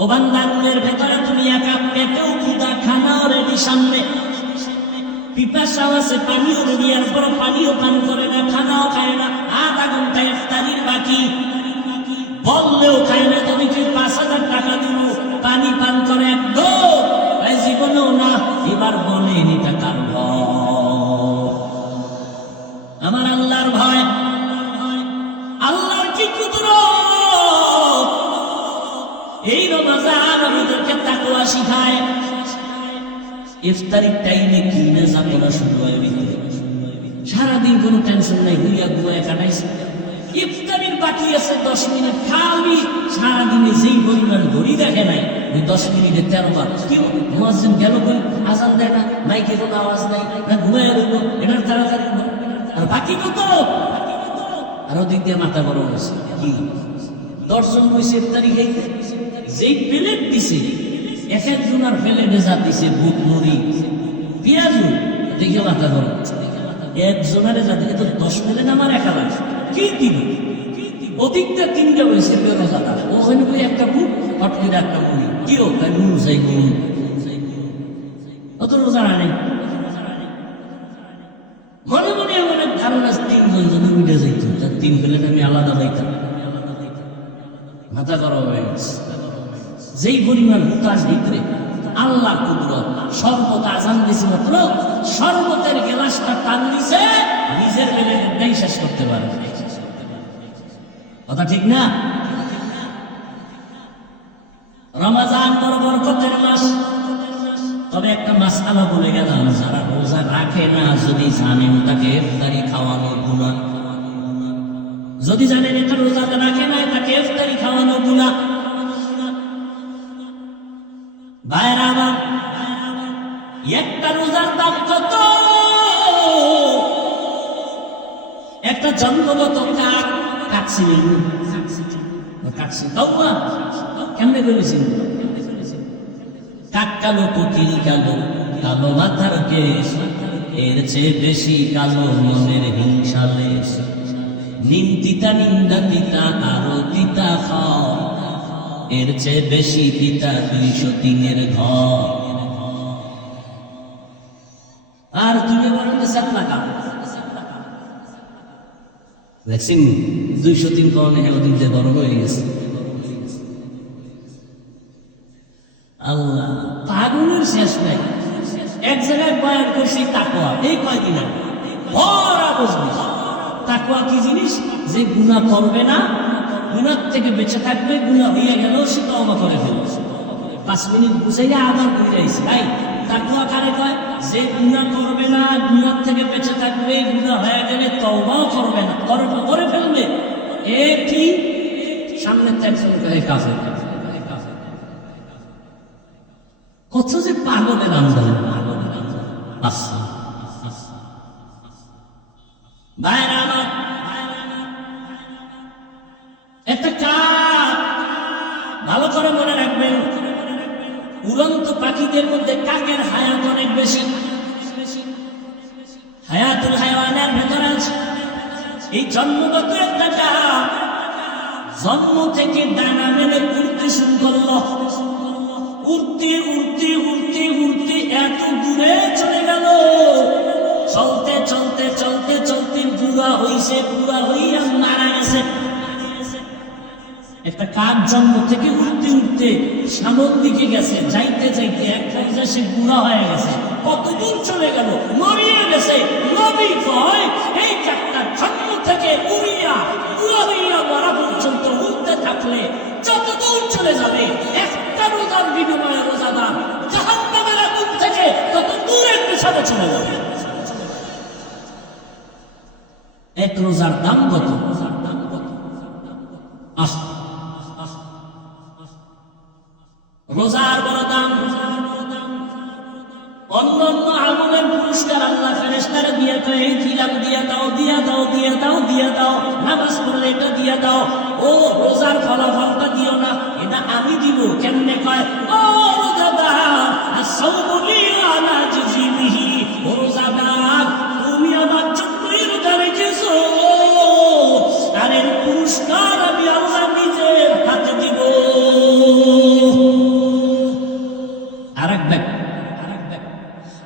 ও বান্দার ভেতরে তুমি একা, পেটেও ক্ষুধা, খানাও রেডি সামনে, পিপাসাও আছে, পানিও রেডি, আর পর পানিও পান করে না, খানাও খায় না। 1/2 ঘন্টা ইফতারির বাকি, বললেও খায় না। তুমি কি 5,000 টাকা দিব পানি পান করে একদম? জীবনেও না। এবার বলেন এটা কার ভয়? আমার আল্লাহর ভয়। আল্লাহর কি কুদরত! এই রমজান আমাদেরকে তাকওয়া শিখায়। ইফতারির টাইমে কি না যাপনা শুরু হয় ভিতরে, সারাদিন কোনো টেনশন নাই, গুইয়া গুয়া কাটাইছে। ইফতারির বাকি আছে 10 মিনিট, খালি সারাদিনে যেই পরিমাণ ঘড়ি দেখে নাই, ওই 10 মিনিটে 13 বার। কেউ মুয়াজ্জিন গেল কই, আজান দেয় না, মাইকে কোনো আওয়াজ নাই, না ঘুমাইয়া রইল, এবার তাড়াতাড়ি। আর বাকি কত? আর ওদিক দিয়ে মাথা গরম হয়েছে। কি 10 জন বসে ইফতারি খাইতে, যেই প্লেট দিছে, এক একজনের প্লেটে যা দিছে বুট মুড়ি পেঁয়াজু, দেখে মাথা গরম। একজনের যাতে 10 প্লেট আমার একা লাগছে, কি দিল? অধিকটা 3টা হয়েছে বেরোজাদার, ওখানে বই একটা বুট, হট করে একটা মুড়ি, কি হোক নুন যাই নুন, অত রোজা নেই। মনে মনে অনেক ধারণা 3 জন যদি উঠে যাইত, তার 3 প্লেট আমি আলাদা পাইতাম। মাথা গরম হয়ে গেছে। যেই পরিমাণ হুতাশ ভিতরে, আল্লাহ কুদরত। শরবত আজান দিছে মাত্র, শরবতের গ্লাসটা টান দিছে, নিজের প্লেটটাই শেষ করতে পারে। কথা ঠিক না? রমজান বড় বরকতের মাস, তবে একটা মাসআলা বলে গেলাম, যারা রোজা রাখে না যদি জানেন তাকে ইফতারি খাওয়ানো গুনাহ, যদি জানেন এটা রোজা রাখে না তাকে ইফতারি খাওয়ানো গুনাহ। ভাইরা আমার, একটা রোজার দাম কত? একটা জন্মগত কাক কাটছিলেন, কাটছি তাও না কেমনে করেছেন? কাক কালো, কোকিল কালো, কালো মাথার কেশ, এর চেয়ে বেশি কালো মনের হিংসা লেশ। নিম তিতা নিন্দা তিতা আরো তিতা খাও, এর চেয়ে বেশি তিতা 203-এর ঘর। আর তুমি বলেন সাতলা কাপ দেখছেন 203 কারণে ওদিন যে গরম হয়ে গেছে। আল্লাহ, পাগলের শেষ নাই। এক জায়গায় বয়ান করছি তাকওয়া, এই কয়দিন ভরা বুঝবি তাকওয়া কি জিনিস, যে গুনাহ করবে না, গুনাহ থেকে বেঁচে থাকবে, গুনাহ হয়ে গেল সে তওবা করে ফেলবে। 5 মিনিট বুঝাইয়া আবার ঘুরে আইছে। তাই তাকওয়া কারে কয়? যে গুনাহ করবে না, গুনাহ থেকে বেঁচে থাকবে, গুনাহ হয়ে গেলে তওবাও করবে না, করে ফেলবে। একই সামনে একজন কয় কাফের। কত যে পাগলের আন্দোলন। আচ্ছা ভাইরা আমার, একটা কাক, ভালো করে মনে রাখবেন, উড়ন্ত পাখিদের মধ্যে কাকের হায়াত অনেক বেশি। হায়াতুল হায়াওয়ানের ভেতরে আছে। এই জন্মগত একটা কাক জন্ম থেকে ডানা মেলে উড়তে শুরু করলো। উড়তে উড়তে উড়তে উড়তে এত দূরে চলে গেল। চলতে চলতে চলতে চলতে বুড়া হইছে, বুড়া হইয়া মারা গেছে। একটা কাক জন্ম থেকে উঠতে উঠতে সামনের দিকে গেছে, যাইতে যাইতে এক পর্যায়ে সে বুড়া হয়ে গেছে। কত দূর চলে গেল, মরিয়ে গেছে। নবী কয় এই কাকটা জন্ম থেকে উড়িয়া বুড়া হইয়া মরা পর্যন্ত উঠতে থাকলে যত দূর চলে যাবে, একটা রোজার বিনিময়ে রোজাদার জাহান্নামের আগুন থেকে তত দূরের পিছনে চলে যাবে। এক রোজার দাম কত? রোজার বড় দাম। অন্যান্য আমলের পুরস্কার আল্লাহ ফেরেশতারা দিয়ে তো এই দিলাম, দিয়া দাও, দিয়া দাও, দিয়া দাও, দিয়া দাও। নামাজ পড়লে এটা দিয়া দাও। ও রোজার ফলাফলটা দিও না, এটা আমি দিব। কেমনে কয়? ও রোজাদার, আস-সাওমু লি ওয়া আনা আজজি বিহি। ও রোজাদার, তুমি আমার জন্যই রোজা রেখেছো, আর এর পুরস্কার আমি আল্লাহ নিজের হাতে দিব।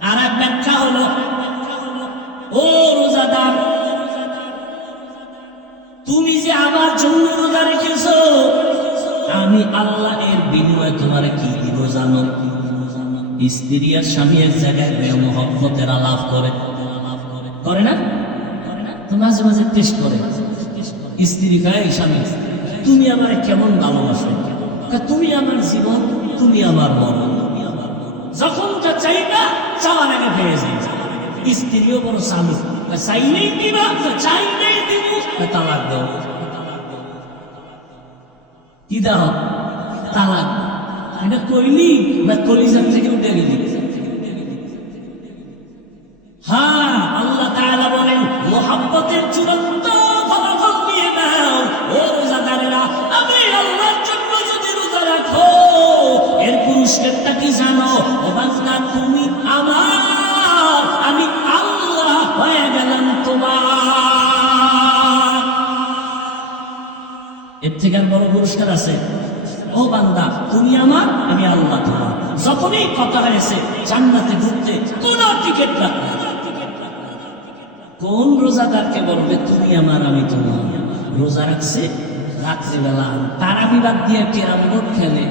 আর এক ব্যাখ্যা হলো, ও রোজাদার, তুমি যে আমার জন্য রোজা রেখেছো, আমি আল্লাহ এর বিনিময়ে তোমার কি দিব জানো? স্ত্রী আর স্বামী এক জায়গায় মহব্বতের আলাপ করে না? তো মাঝে মাঝে টেস্ট করে। স্ত্রী কয়, স্বামী তুমি আমার কেমন ভালোবাসো? তুমি আমার জীবন, তুমি আমার মরণ। যখন যা চাইবা চাওয়ার আগে পেয়ে যাই। স্ত্রীও বড় স্বামী, চাইলেই দিবা, চাইলেই দিব, তালাক দেও। কি দাও? তালাক। এটা কইলি না কলিজার থেকে উঠে গেলি? হ্যাঁ, আল্লাহ তাআলা বলেন মুহাব্বতের চূড়ান্ত ফলাফল নিয়ে নাও। ও রোজাদারেরা, আমি আল্লাহর জন্য যদি রোজা রাখো, এর পুরস্কারটা কি জানো? ও বান্দা, তুমি আমার, আমি আল্লাহ হয়ে গেলাম তোমার। এর থেকে আর বড় পুরস্কার আছে? ও বান্দা, তুমি আমার, আমি আল্লাহ তোমার। যখনই কথা হয়েছে জান্নাতে ঢুকতে কোন টিকিট লাগবে? কোন রোজাদারকে বলবে তুমি আমার, আমি তোমার? রোজা রাখছে রাত্রিবেলা তারাবি বাদ দিয়ে ক্যারাম বোর্ড খেলে,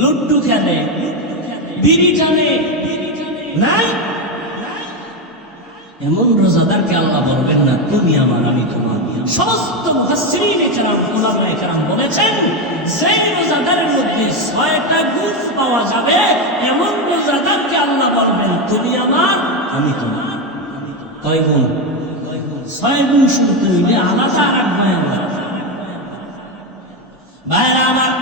লুড্ডু খেলে, বিড়ি টানে, নাই এমন রোজাদারকে আল্লাহ বলবেন না তুমি আমার আমি তোমার। সমস্ত মুফাসসিরিন কেরাম উলামায়ে কেরাম বলেছেন যে রোজাদারের মধ্যে 6টা গুণ পাওয়া যাবে এমন রোজাদারকে আল্লাহ বলবেন তুমি আমার আমি তোমার। কয় গুণ? 6 গুণ শুনতে হইলে আলাদা আর এক বয়ান লাগবে। ভাইরা আমার,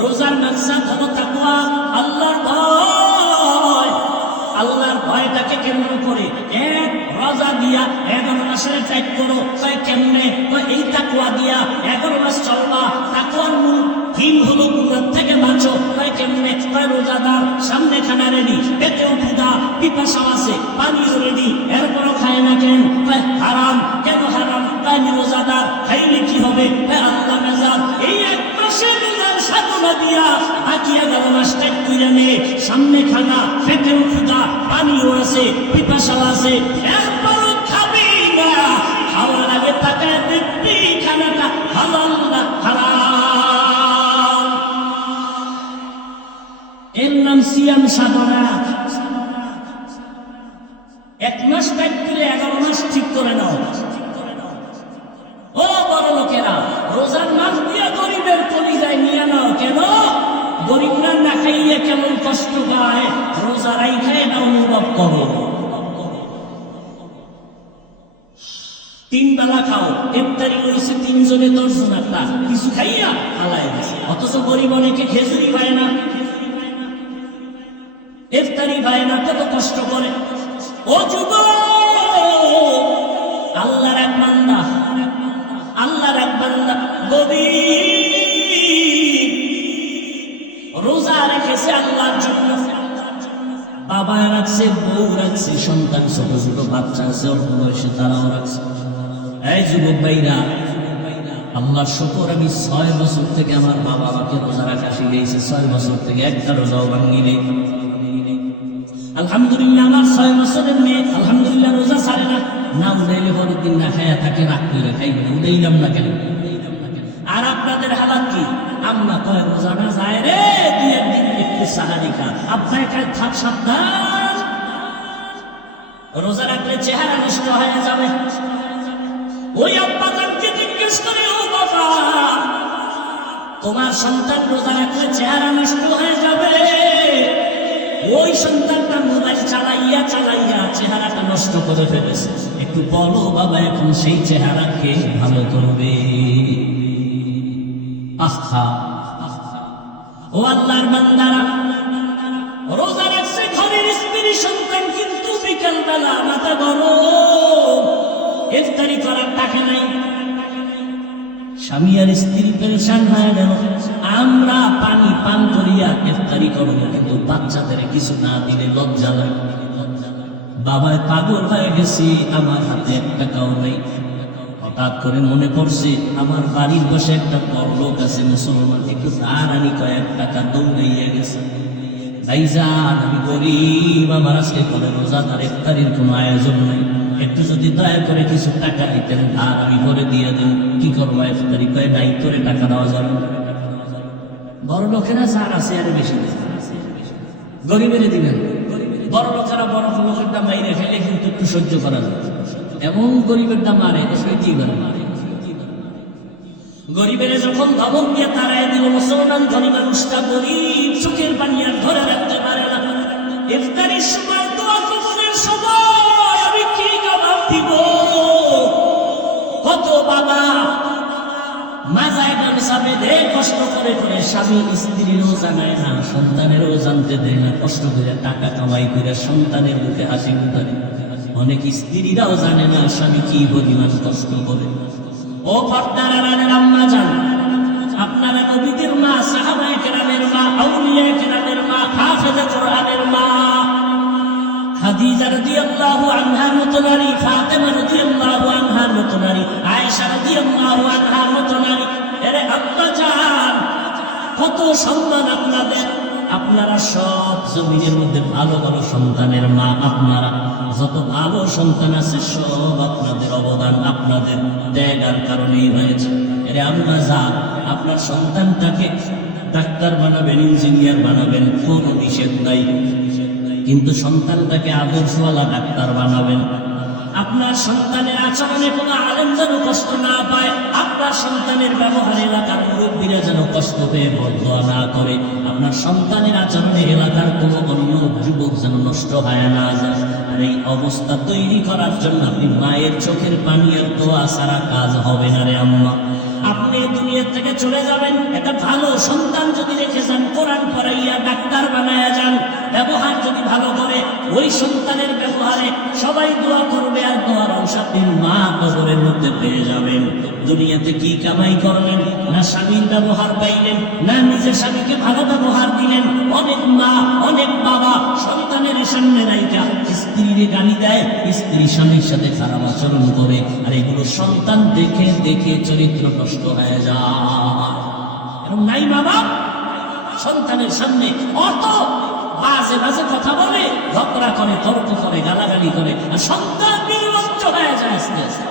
রোজার মাকসাদ হলো তাকওয়া, আল্লাহর ভয়। আল্লাহর ভয়টাকে কেন্দ্র করে এক রোজা দিয়া 11 মাসের ত্যাগ করো। কয় কেমনে? কয় এই তাকওয়া দিয়া 11 মাস চলবা। তাকওয়ার মূল থিম হলো গুনাহ থেকে বাঁচো। কয় কেমনে? কয় রোজাদার সামনে খানা রেডি, পেটেও ক্ষুধা, পিপাসা আছে, পানিও রেডি, এরপরও খায় না কেন? কয় হারাম। কেন হারাম? কয় রোজাদার খাইলে কি হবে? কয় আল্লাহ মেজাজ। এই এক মাসে রোজার সাধনা দিয়া বাকি 11 মাস ত্যাগ করে নে। সামনে খানা, পেটেও ক্ষুধা, পানিও আছে, পিপাসা আছে, এরপরও খাবি না। খাওয়ার আগে তাকায় দেখবি খানাটা হালাল না হারাম। এর নাম সিয়াম সাধনা। 1 মাস ত্যাগ করে 11 মাস ঠিক করে নাও। ও বড় লোকেরা, রোজার মাস দিয়া গরিবের কলিজায় নিয়ে নাও। কেন? গরিবরা না খাইয়ে কেমন কষ্ট পায়, রোজা রাইখা এটা অনুভব করো। 3 বেলা খাও, ইফতারি হইছে 3 জনে 10 জন, একটা কিছু খাইয়া হালায় গেছে। অথচ গরিব অনেকে খেজুরি পায় না, ইফতারি পায় না, কত কষ্ট করে। ও যুবক, আল্লাহর এক বান্দা, আল্লাহর এক বান্দা গরিব, রোজা রেখেছে আল্লাহর জন্য। বাবা রাখছে, বউ রাখছে, সন্তান ছোট ছোট বাচ্চা আছে অল্প বয়সে, তারাও রাখছে। এই যুবক ভাইরা, আল্লাহর শুকর, আমি 6 বছর থেকে আমার বাবা আমাকে রোজা রাখা শিখিয়েছে। 6 বছর থেকে একটা রোজাও ভাঙিনি। আলহামদুলিল্লাহ, আমার 6 বছরের মেয়ে আলহামদুলিল্লাহ রোজা ছাড়ে না। না উঠাইলে পরের দিন না খায়া থাকে, রাখ করে খাইবে না, উঠাইলাম না কেন? আর আপনাদের হালাত কি? আম্মা কয় রোজা না যায় রে, 2 দিন একটু সাহারি খা। আপনার কাছে থাক সাবধান, রোজা রাখলে চেহারা নষ্ট হয়ে যাবে। ওই আব্বা তাকে জিজ্ঞেস করে, ও বাবা, তোমার সন্তান রোজা রাখলে চেহারা নষ্ট হয়ে যাবে, ওই সন্তানটা মোবাইল চালাইয়া চালাইয়া চেহারাটা নষ্ট করে ফেলেছে, একটু বলো বাবা এখন সেই চেহারাকে ভালো করবে। আহা, ও আল্লাহর বান্দারা, রোজা রাখছে ঘরের স্ত্রী সন্তান, কিন্তু বিকাল বেলা মাথা গরম, ইফতারি করার টাকা নাই। স্বামী আর স্ত্রী পেরেশান হয়ে গেল। আমরা পানি পান করিয়া ইফতারি করবো, কিন্তু বাচ্চাদের কিছু না দিলে লজ্জা লাগে। বাবায় পাগল হয়ে গেছি, আমার হাতে 1 টাকাও নেই। হঠাৎ করে মনে পড়ছে আমার বাড়ির বসে একটা বড় লোক আছে মুসলমান, একটু ধার আনি, কয়েক টাকা দৌড়াইয়া গেছে। ভাইজান, আমি গরিব, আমার আজকে করে রোজাদার ইফতারির কোনো আয়োজন নাই, একটু যদি দয়া করে কিছু টাকা দিতেন, ধার আমি করে দিয়ে দেন। কি করবো ইফতারি? কয় নাই, করে টাকা দেওয়া যাবে। বড় লোকেরা যার আছে আর বেশি দেয়, গরিবের দিবেন। বড় লোকেরা বড় লোকেরটা মাইরে ফেলে, কিন্তু একটু সহ্য করা যায়। এমন গরিবেরটা মারে, সইতেই পারে। গরিবের যখন ধমক দিয়ে তারাই দিল, মুসলমান ধনী মানুষটা গরিব, চোখের পানি আর ধরে রাখতে পারে না। ইফতারির সময়, দোয়া কবুলের সময় আমি কি জবাব দিব? কত বাবা মাজায় গামছা বেঁধে কষ্ট করে করে স্বামী স্ত্রীরও জানায় না, সন্তানেরও জানতে দেয় না, কষ্ট করে টাকা কামাই করে সন্তানের মুখে হাসি ফুটায়। অনেক স্ত্রীরাও জানে না স্বামী কি পরিমাণ কষ্ট করে। ও পর্দার আড়ালের আম্মা জান, আপনারা নবীদের মা, সাহাবায়ে কেরামের মা, আউলিয়া কেরামের মা, হাফেজে কোরআনের মা, খাদিজা রাদিয়াল্লাহু আনহার মতো নারী, ফাতেমা রাদিয়াল্লাহু আনহার মতো নারী, আয়েশা রাদিয়াল্লাহু আনহার মতো নারী। এরে আম্মা জান, কত সম্মান আপনাদের। আপনারা সব জমিনের মধ্যে ভালো ভালো সন্তানের মা। আপনারা যত ভালো সন্তান আছে সব আপনাদের অবদান, আপনাদের ত্যাগের কারণেই হয়েছে। এরে আম্মা জান, আপনার সন্তানটাকে ডাক্তার বানাবেন, ইঞ্জিনিয়ার বানাবেন, কোনো নিষেধ নাই। কিন্তু সন্তানটাকে আদর্শওয়ালা ডাক্তার বানাবেন। আপনার সন্তানের আচরণে কোনো আলেম যেন কষ্ট না পায়, আপনার সন্তানের ব্যবহারে এলাকার মুরব্বীরা যেন কষ্ট পেয়ে বদয়া না করে, আপনার সন্তানের আচরণে এলাকার কোনো অন্য যুবক যেন নষ্ট হয় না যায়। আর এই অবস্থা তৈরি করার জন্য আপনি মায়ের চোখের পানি আর দোয়া ছাড়া কাজ হবে না রে আম্মা। আপনি দুনিয়া থেকে চলে যাবেন, একটা ভালো সন্তান যদি রেখে যান, কোরআন পড়াইয়া ডাক্তার বানায়া যান, ব্যবহার যদি ভালো করে, ওই সন্তানের ব্যবহারে সবাই দোয়া করবে, আর দোয়ার অংশ আপনি মা কবরের মধ্যে পেয়ে যাবেন। দুনিয়াতে কি কামাই করলেন? না স্বামীর ব্যবহার পাইলেন, না নিজের স্বামীকে ভালো ব্যবহার দিলেন। অনেক মা, অনেক বাবা সন্তানের সামনে নাইকা স্ত্রীরে গালি দেয়, স্ত্রী স্বামীর সাথে খারাপ আচরণ করে, আর এগুলো সন্তান দেখে দেখে চরিত্র নষ্ট হয়ে যায়। এরকম নাই বাবা? সন্তানের সামনে অত বাজে বাজে কথা বলে, ঝগড়া করে, তর্ক করে, গালাগালি করে, আর সন্তান নির্লজ্জ হয়ে যায় আস্তে আস্তে।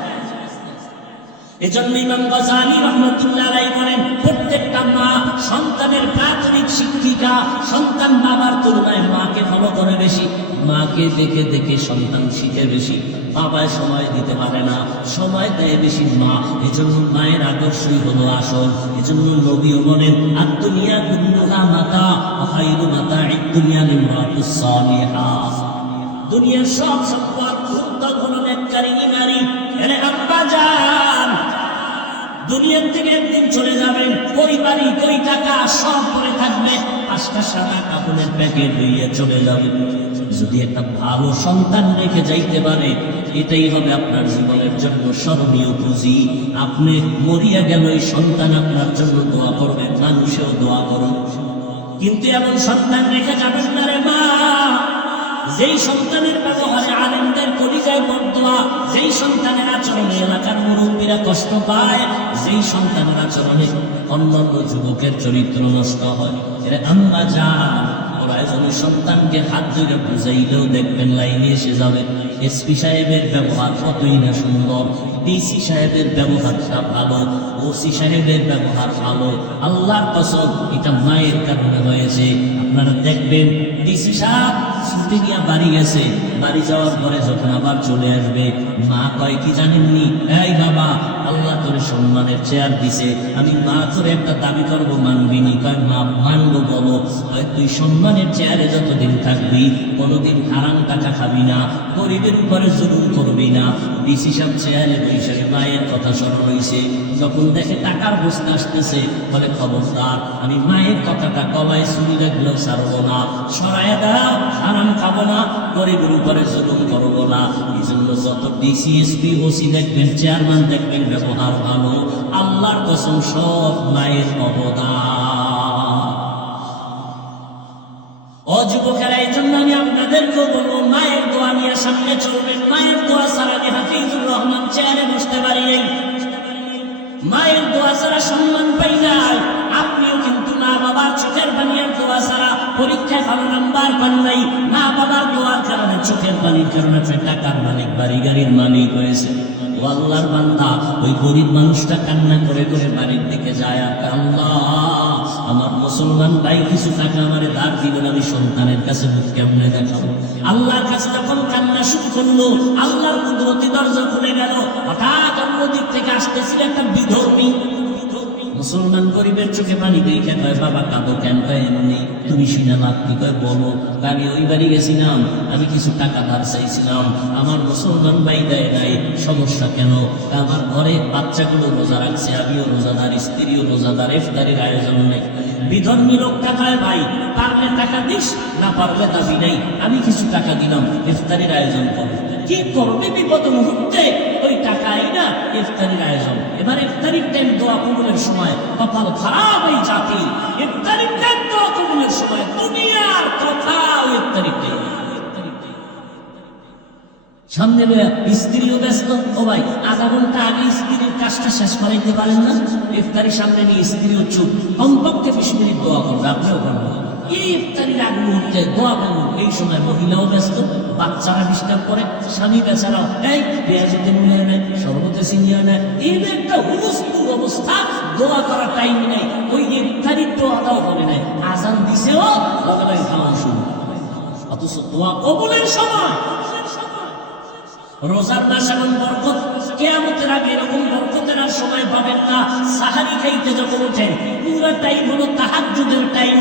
এজন্য ইমাম গাজ্জালী রাহমাতুল্লাহ আলাইহি বলেন, প্রত্যেকটা মা সন্তানের প্রাথমিক শিক্ষিকা। সন্তান বাবার তুলনায় মাকে ফলো করে বেশি, মাকে দেখে দেখে সন্তান শিখে বেশি। বাবায় সময় দিতে পারে না, সময় দেয় বেশি মা। এজন্য মায়ের আদর্শই হলো আসল। এজন্য নবীও বলেন, আদ-দুনিয়া কুল্লুহা মাতা ওয়া খায়রু মাতা'id দুনিয়া লিমরাতুস সালিহা। দুনিয়ার সব সম্পদ উত্তম হলো নেককারী নারী। এরে আব্বা জান, দুনিয়ার থেকে একদিন চলে যাবেন, কই বাড়ি কই টাকা সব পড়ে থাকবে, 5টা সাদা কাপড়ের প্যাকেট লইয়া চলে যাবেন। যদি একটা ভালো সন্তান রেখে যাইতে পারে, এটাই হবে আপনার জীবনের জন্য স্মরণীয় পুঁজি। আপনি মরিয়া গেল, এই সন্তান আপনার জন্য দোয়া করবে, মানুষেও দোয়া করুন। কিন্তু এমন সন্তান রেখে যাবেন না রে মা, যেই সন্তানের ব্যবহারে আলেমদের কলিজায় বদদোয়া, যেই সন্তানের আচরণে এলাকার মুরব্বীরা কষ্ট পায়, যেই সন্তানের আচরণে অন্যান্য যুবকের চরিত্র নষ্ট হয়। এর আম্মা জান, ওরা এজন্য সন্তানকে হাত ধরে বুঝাইলেও দেখবেন লাইনে এসে যাবে। এসপি সাহেবের ব্যবহার কতই না সুন্দর, ডিসি সাহেবের ব্যবহারটা ভালো, ওসি সাহেবের ব্যবহার ভালো। আল্লাহর কসম, এটা মায়ের কারণে হয়েছে। আপনারা দেখবেন ডিসি সাহেব ছুটি নিয়ে বাড়ি গেছে, বাড়ি যাওয়ার পরে যখন আবার চলে আসবে, মা কয় কি জানেননি, এই বাবা আল্লাহ তোরে সম্মানের চেয়ার দিছে, আমি মা তোরে একটা দাবি করবো, মানবি নি? কয় মা মানবো। বলো। কয় তুই সম্মানের চেয়ারে যতদিন থাকবি, কোনোদিন হারাম টাকা খাবি না, গরিবের উপরে জুলুম করবি না। ডিসি সাহেব চেয়ারে বসে মায়ের কথা স্মরণ হইছে, যখন দেখে টাকার বস্তা আসতেছে, বলে খবরদার, আমি মায়ের কথাটা কবাই শুনি লাগলেও ছাড়বো না, সরায় দাও, হারাম খাবো না, গরিবের উপরে জুলুম করবো না। এই জন্য যত ডিসি এসপি ওসি দেখবেন, চেয়ারম্যান দেখবেন ব্যবহার ভালো, আল্লাহর কসম সব মায়ের অবদান। অযুবকেরা, এই জন্য আমি আপনাদেরকেও বলবো, মায়ের দোয়া নিয়ে সামনে চলবেন। মায়ের দোয়া ছাড়া আমি হাফিজুর রহমান চেয়ারে বসতে পারি নাই, মায়ের দোয়া ছাড়া সম্মান পাই নাই। আপনিও কিন্তু মা বাবার চোখের পানির দোয়া ছাড়া পরীক্ষায় ভালো নাম্বার পান নাই। মা বাবার দোয়ার কারণে, চোখের পানির কারণে টাকার মালিক, বাড়ি গাড়ির মালিক হয়েছে। ও আল্লাহর বান্দা, ওই গরিব মানুষটা কান্না করে করে বাড়ির দিকে যায়, আর আল্লাহ আমার মুসলমান ভাই কিছু টাকা আমারে ধার দিবেন, আমি সন্তানের কাছে মুখ কেমনে দেখাবো। আল্লাহর কাছে যখন কান্না শুরু করলো, আল্লাহর কুদরতি দরজা খুলে গেল। হঠাৎ অন্য দিক থেকে আসতেছিল একটা বিধর্মী মুসলমান, গরিবের চোখে পানি দেখে কয়, বাবা কাঁদো কেন? কয় এমনি। তুমি শুনে লাগতি? কয় বলো। আমি ওই বাড়ি গেছিলাম, আমি কিছু টাকা ধার চাইছিলাম, আমার মুসলমান ভাই দেয় নাই। সমস্যা কেন? আমার ঘরে বাচ্চাগুলো রোজা রাখছে, আমিও রোজাদার, স্ত্রীও রোজাদার, ইফতারির আয়োজন নেই। বিধর্মী লোকটা কয়, ভাই পারলে টাকা দিস, না পারলে দাবি নাই, আমি কিছু টাকা দিলাম, ইফতারির আয়োজন করো। কি করবে বিপদ মুহূর্তে? ওই টাকাই না ইফতারির আয়োজন। এবার ইফতারির টাইম দোয়া কবুলের সময় কপাল খারাপ এই জাতি। ইফতারির টাইম দোয়া কবুলের সময় দুনিয়ার কথা, ইফতারির টাইম সামনে স্ত্রীও ব্যস্ত। ও ভাই, আধা ঘন্টা আগে স্ত্রীর কাজটা শেষ করাইতে পারেন না? ইফতারির সামনে নিয়ে স্ত্রীও চুপ, কমপক্ষে 20 মিনিট দোয়া করবে, আপনিও করবেন। এই ইফতারির আগ মুহূর্তে দোয়া করুন। এই সময় মহিলাও ব্যস্ত, বাচ্চারা ডিস্টার্ব করে, স্বামী বেচারাও এই পেঁয়াজতে নিয়ে নেয়, শরবতে চিনিয়ে নেয়, এই একটা হুলস্থুল অবস্থা। দোয়া করার টাইম নেই, ওই ইফতারির দোয়াটাও করে নেয়। আজান দিছেও লগে খাওয়া শুরু। অথচ অথচ দোয়া কবুলের সময়। রোজার মাস এবং বরকত, কিয়ামতের আগে এরকম বরকতের আর সময় পাবেন না। সাহারি খাইতে যখন ওঠেন, পুরো টাইম হলো তাহাজ্জুদের টাইম।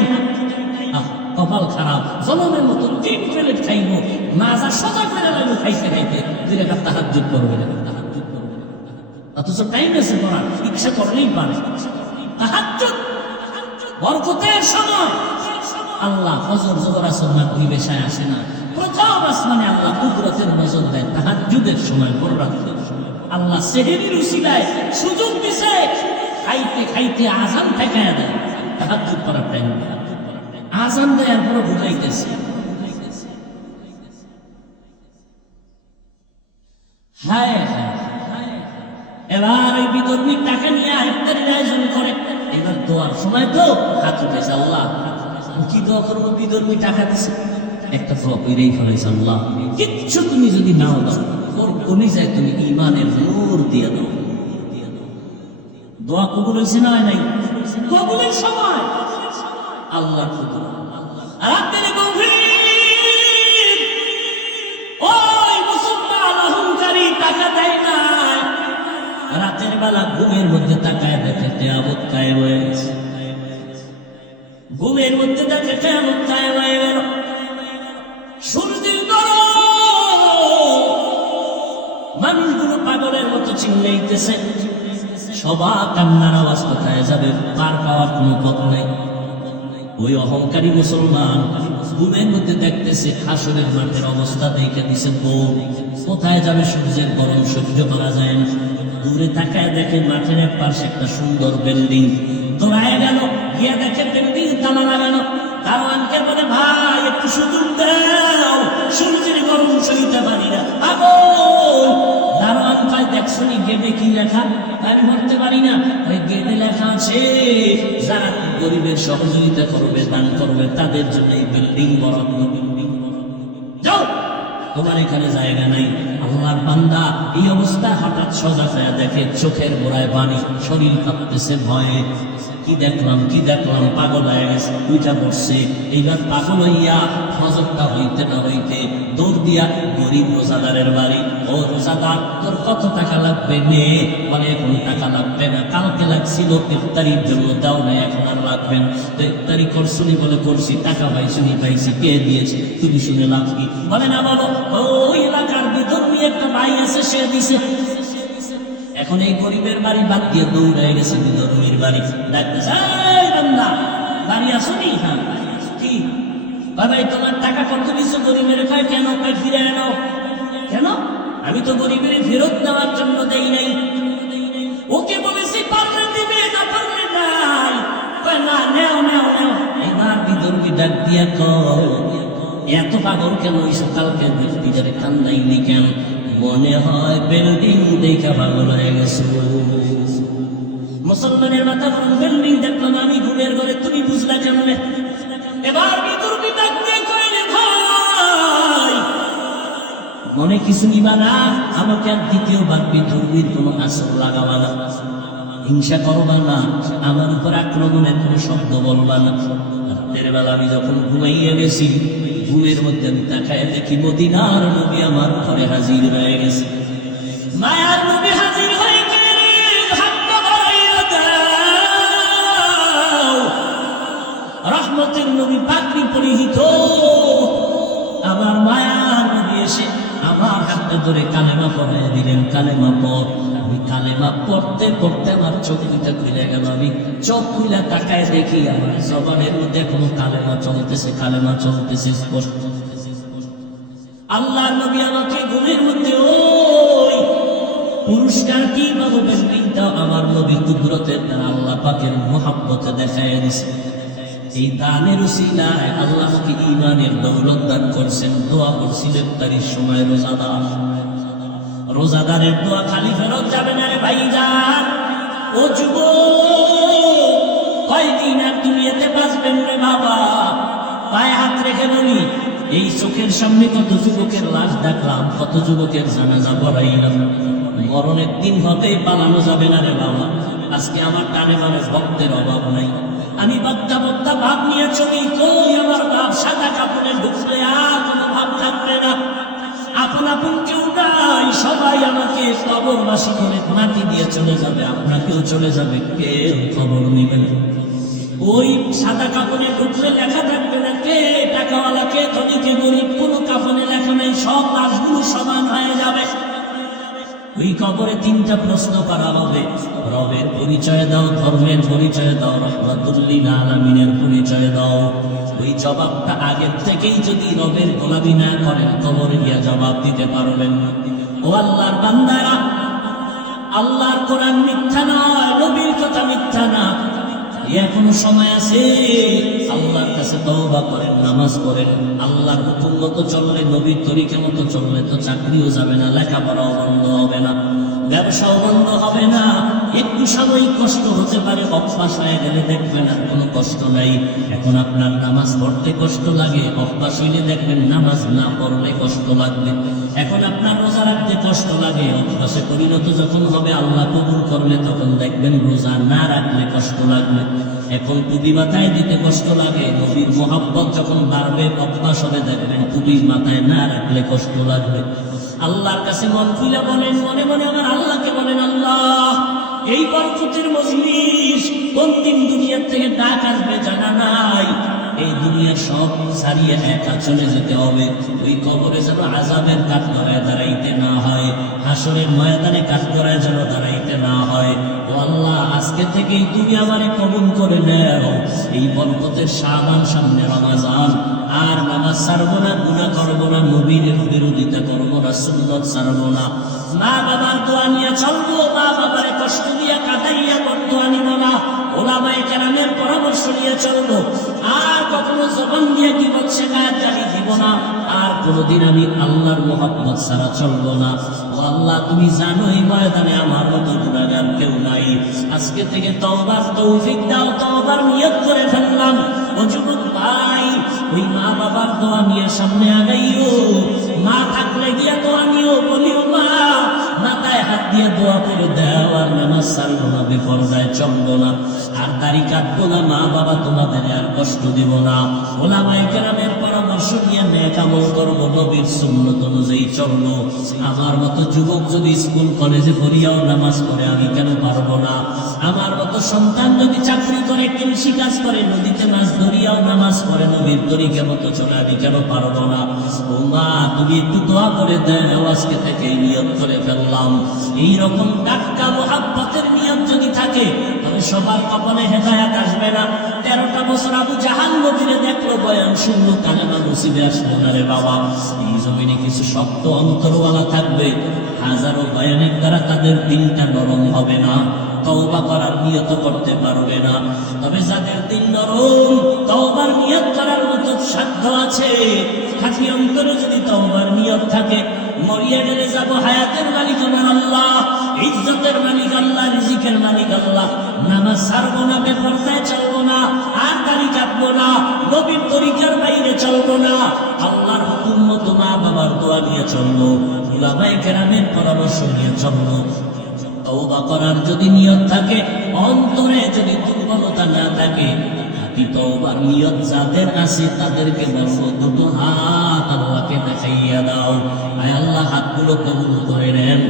কপাল খারাপ, জনমের মতো 3 প্লেট খাইবো, মাজা সোজা করে লাগবে খাইতে খাইতে 2 রাকাত তাহাজ্জুদ করবে। অথচ টাইম আছে পড়ার, ইচ্ছা করলেই পারে। তাহাজ্জুদ বরকতের সময়। আল্লাহ ফজর জোহর আসর না পরিবেশায় আসে না, প্রথম আসমানে আল্লাহ কুদরতের নজর দেয় তাহাজ্জুদের সময়, ভোর রাতে। আল্লাহ সেহরির উসিলায় সুযোগ দিছে, খাইতে খাইতে আযান ঠেকায় দেয়, তাহাজ্জুদ করার টাইম। আযান দেওয়ার পর ঘুমাইতেছে। হায় হায়, এবার ওই বিধর্মী টাকা নিয়ে ইফতারির আয়োজন করে। এবার দোয়ার সময় তো হাত উঠেছে, আল্লাহ কি দোয়া করবো? বিধর্মী টাকা দিছে, একটা দোয়া কইরেই ফেলেছে, আল্লাহ কিচ্ছু তুমি যদি নাও দাও, ওর কলিজায় তুমি ঈমানের নূর দিয়ে দাও। দোয়া কবুল হয়েছে না নাই? কবুলের সময় আল্লাহর কুদরত। রাতের গভীর ওই মুসলমান অহংকারী টাকা দেয় না, রাতের বেলা ঘুমের মধ্যে তাকায় দেখে কিয়ামত কায়েম হয়ে গেছে। ঘুমের মধ্যে দেখে কিয়ামত কায়েম হয়ে গেল। সূর্যের গরম, মানুষগুলো পাগলের মতো চিল্লাইতেছে। সবার কান্নার আওয়াজ কোথায় যাবে? পার পাওয়ার কোনো পথ নাই। ওই অহংকারী মুসলমান ঘুমের মধ্যে দেখতেছে হাসরের মাঠের অবস্থা দেখে দিছে, কোথায় যাবে? সূর্যের গরম সহ্য করা যায় না। দূরে তাকায় দেখে মাঠের এক পাশে একটা সুন্দর বিল্ডিং। দৌড়ায় গেল, গিয়ে দেখে বিল্ডিং তালা লাগানো। দারোয়ানকে বলে, ভাই একটু সুযোগ দাও, সূর্যের গরম সইতে পারি না, পাগল। দারোয়ান কয়, দেখছো নি গেটে কি লেখা? আমি বলতে পারি না। ওই গেটে লেখা আছে, যারা গরিবের সহযোগিতা করবে, দান করবে, তাদের জন্য এই বিল্ডিং বরাদ্দ। যাও, তোমার এখানে জায়গা নাই। আল্লাহর বান্দা এই অবস্থা হঠাৎ সজাগ হয়ে দেখে চোখের গোড়ায় পানি, শরীর কাঁপতেছে ভয়ে। কি দেখলাম, কি দেখলাম, পাগল হয়ে গেছে, উইটা পড়ছে। এইবার পাগল হইয়া ফজরটা হইতে না হইতে দৌড় দিয়া গরিব রোজাদারের বাড়ি। ও রোজাদার, তোর কত টাকা লাগবে? মেয়ে বলে, এখন টাকা লাগবে না, কালকে লাগছিল ইফতারির জন্য, দাও না, এখন আর লাগবে না। তো ইফতারি করছুনি? বলে করছি। টাকা পাইছুনি? পাইছি। কে দিয়েছে? তুমি শুনে লাভ কি? বলে না বাবা, ওই এলাকার বিধর্মী একটা ভাই আছে, সে দিছে। এখন এই গরিবের বাড়ি বাদ দিয়ে দৌড়ে গেছে বিধর্মীর বাড়ি। ডাকতেছে, বান্দা বাড়ি আসুনি? হ্যাঁ। কি ভাই, তোমার টাকা কত দিছো? গরিবের কয়, কেন? ফিরে এনো। কেন? আমি তো গরিবের ফেরত নেওয়ার জন্য দেই নাই। ওকে বলেছি পারলে দিবে, না পারলে নাই। না, নেও নেও নেও। এবার বিধর্মী ডাক দিয়া কয়, এত পাগল কেন হইছো? কালকে বিজারে কান্দাইনি কেন? মনে হয় বিল্ডিং দেখা পাগল হয়ে গেছো। মুসলমানের মাথা গরম, বিল্ডিং দেখলাম আমি ঘুমের ঘরে, তুমি বুঝলা কেন? এবার বিধর্মী ডাক দিয়ে কয়, রে ভাই, মনে কিছু নিবা না, আমাকে আর দ্বিতীয়বার বিধর্মীর কোনো আসর লাগাবা না, হিংসা করবা না, আমার উপর আক্রমণের কোনো শব্দ বলবা না। রাতের বেলা আমি যখন ঘুমাইয়া গেছি, ঘুমের মধ্যে আমি তাকায় দেখি মদিনার নবী আমার ঘরে হাজির হয়ে গেছে। মায়ার নবী হাজির হয়ে গেলে হাতটা বাড়াইয়া দাও। রহমতের নবী পাগড়ি পরিহিত আমার মায়ার নবী এসে আমার হাতে ধরে কালেমা পড়াইয়া দিলেন। কালেমা পড়। আমি কালেমা পড়তে পড়তে আমার চোখ দুটা খুলে গেল। আমি চোখ খুলে তাকায় দেখি আমার জবানের মধ্যে কোনো কালেমা চলতেছে, কালেমা চলতেছে স্পষ্ট। আল্লাহ নবী আমাকে ঘুমের মধ্যে ওই পুরস্কার কি পাবো বিল্ডিংটাও আমার নবী কুদরতের দ্বারা আল্লাহ পাকের মহব্বতে দেখায় দিছে। এই দানের উসিলায় আল্লাহ আমাকে ঈমানের দৌলত দান করছেন। দোয়া করছিলেন তার সময় রোজাদার। রোজাদারের দোয়া খালি ফেরত যাবে না রে ভাইজান। ও যুবক, কয়দিন আর দুনিয়াতে বাঁচবেন রে বাবা? পায়ে হাত রেখে বলি, এই চোখের সামনে কত যুবকের লাশ দেখলাম, কত যুবকের জানাজা পড়াইলাম। মরণের দিন হবে, পালানো যাবে না রে বাবা। আজকে আমার টানে মানে ভক্তের অভাব নাই। আমি বক্তা বক্তা ভাব নিয়ে চলি, কই আমার বাপ সাদা কাপড়ে ঢুকলে আর কবরবাসী করে মাটি দিয়ে চলে যাবে, আপনাকেও চলে যাবে, কেউ খবর নেবেন। ওই সাদা কাপড়ে ঢুকলে লেখা থাকবে না কে টাকাওয়ালা কে ধনী কে গরিব, কোনো কাফনে লেখা নেই, সব লাশগুলো সমান হয়ে যাবে। ওই কবরে তিনটা প্রশ্ন করা হবে, রবের পরিচয় দাও, ধর্মের পরিচয় দাও, রহমাতুল্লিল আলামিনের পরিচয় দাও। ওই জবাবটা আগের থেকেই যদি রবের গোলামি না করেন কবরে গিয়া জবাব দিতে পারবেন না। ও আল্লাহর বান্দারা, আল্লাহর কোরআন মিথ্যা নয়, নবীর কথা মিথ্যা না। এখনো সময় আছে, আল্লাহর কাছে তওবা করেন, নামাজ পড়েন। আল্লাহর হুকুম মতো চললে, নবীর তরিকা মতো চললে তো চাকরিও যাবে না, লেখাপড়াও বন্ধ হবে না, ব্যবসাও বন্ধ হবে না। একটু সাময়িক কষ্ট হতে পারে, অভ্যাস হয়ে গেলে দেখবেন আর কোনো কষ্ট নাই। এখন আপনার নামাজ পড়তে কষ্ট লাগে, অভ্যাস হইলে দেখবেন নামাজ না পড়লে কষ্ট লাগবে। এখন আপনার রোজা রাখতে কষ্ট লাগে, অভ্যাসে পরিণত যখন হবে, আল্লাহ কবুল করলে তখন দেখবেন রোজা না রাখলে কষ্ট লাগবে। এখন টুপি মাথায় দিতে কষ্ট লাগে, নবীর মোহাব্বত যখন বাড়বে, অভ্যাস হবে, দেখবেন টুপি মাথায় না রাখলে কষ্ট লাগবে। আল্লাহর কাছে মন খুলে বলেন, মনে মনে আমার আল্লাহকে বলেন, আল্লাহ এই বরকতের মজলিস কোন দিন দুনিয়ার থেকে ডাক আসবে জানা নাই, এই দুনিয়া সব ছাড়িয়ে একা চলে যেতে হবে। ওই কবরে যেন আযাবের কাঠগড়ায় দাঁড়াইতে না হয়, হাসরের ময়দানে কাঠগড়ায় যেন দাঁড়াইতে না হয়। ও আল্লাহ, আজকে থেকেই তুমি আমারে কবুল করে নাও। এই বরকতের শাবান, সামনে রমজান, আর নামাজ ছাড়বো না, গুনাহ করবো না, নবীর বিরোধিতা করবো না, সুন্নাত ছাড়বো না, মা বাবার দোয়া নিয়ে চলবো, মা বাবারে কষ্ট দিয়া কাঁদাইয়া বদুয়া নিব না, ওলামায়ে কেরামের পরামর্শ নিয়ে চলবো, আর কখনো জবান দিয়ে গীবত শেখায়ত গালি দিব না, আর কোনোদিন আমি আল্লাহর মুহাব্বত ছাড়া চলবো না। ও আল্লাহ, তুমি জানো এই ময়দানে আমার মতো গুনাহগার কেউ নাই। আজকে থেকে তওবার তৌফিক দাও, তওবার নিয়ত করে ফেললাম। ও যুবক ভাই, ওই মা বাবার দোয়া নিয়ে সামনে আগাইও, মা থাকলে গিয়া দোয়া নিও, বলিও মা মাথায় হাত দিয়ে দোয়া করে দাও, আর নামাজ ছাড়বো না, বেপরদায় চলবো না, আর দাড়ি কাটবো না, মা বাবা তোমাদের আর কষ্ট দিব না, ওলামায়ে কেরামের পরামর্শ নিয়ে নেক আমল করবো, নবীর সুন্নাত অনুযায়ী চলবো। আমার মতো যুবক যদি স্কুল কলেজে পড়িয়াও নামাজ পড়ে, আমি কেন পারবো না? আমার মতো সন্তান যদি চাকরি করে, কৃষি কাজ করে, নদীতে মাছ ধরিয়াও নামাজ পড়ে, নবীর তরিকা মতো চলে, আমি কেন পারবো না? ও মা, তুমি একটু দোয়া করে দাও, আজকে থেকে নিয়ত করে ফেললাম। এইরকম টাটকা মুহাব্বতের নিয়ত যদি থাকে, তবে সবার কপালে হেদায়েত আসবে না। 13টা বছর আবু জাহাল নবীরে দেখলো, বয়ান শুনলো, কালেমা নসিবে আসলো না রে বাবা। এই জমিনে কিছু শক্ত অন্তরওয়ালা থাকবে, হাজারো বয়ানের দ্বারা তাদের দিলটা নরম হবে না, তওবা করার নিয়ত করতে পারবে না। তবে যাদের দিল নরম, তওবার নিয়ত করার মতো সাধ্য আছে, খাঁটি অন্তরে যদি তওবার নিয়ত থাকে, মরিয়া গেলে যাব, হায়াতের মালিক আমার আল্লাহ, ইজ্জতের মালিক আল্লাহ, রিজিকের মালিক আল্লাহ, নামাজ ছাড়বো না, বেপরদায় চলবো না, আর দাড়ি কাটবো না, নবীর তরিকার বাইরে চলবো না, আল্লাহর হুকুম মতো মা বাবার দোয়া নিয়ে চলবো, উলামায়ে কেরামের পরামর্শ নিয়ে চলবো। তওবা করার যদি নিয়ত থাকে, অন্তরে যদি দুর্বলতা না থাকে, খাঁটি তওবার নিয়ত যাদের আছে তাদেরকে বলবো, দুটো হাত আল্লাহকে দেখাইয়া দাও, আয় আল্লাহ হাতগুলো কবুল করে নেন।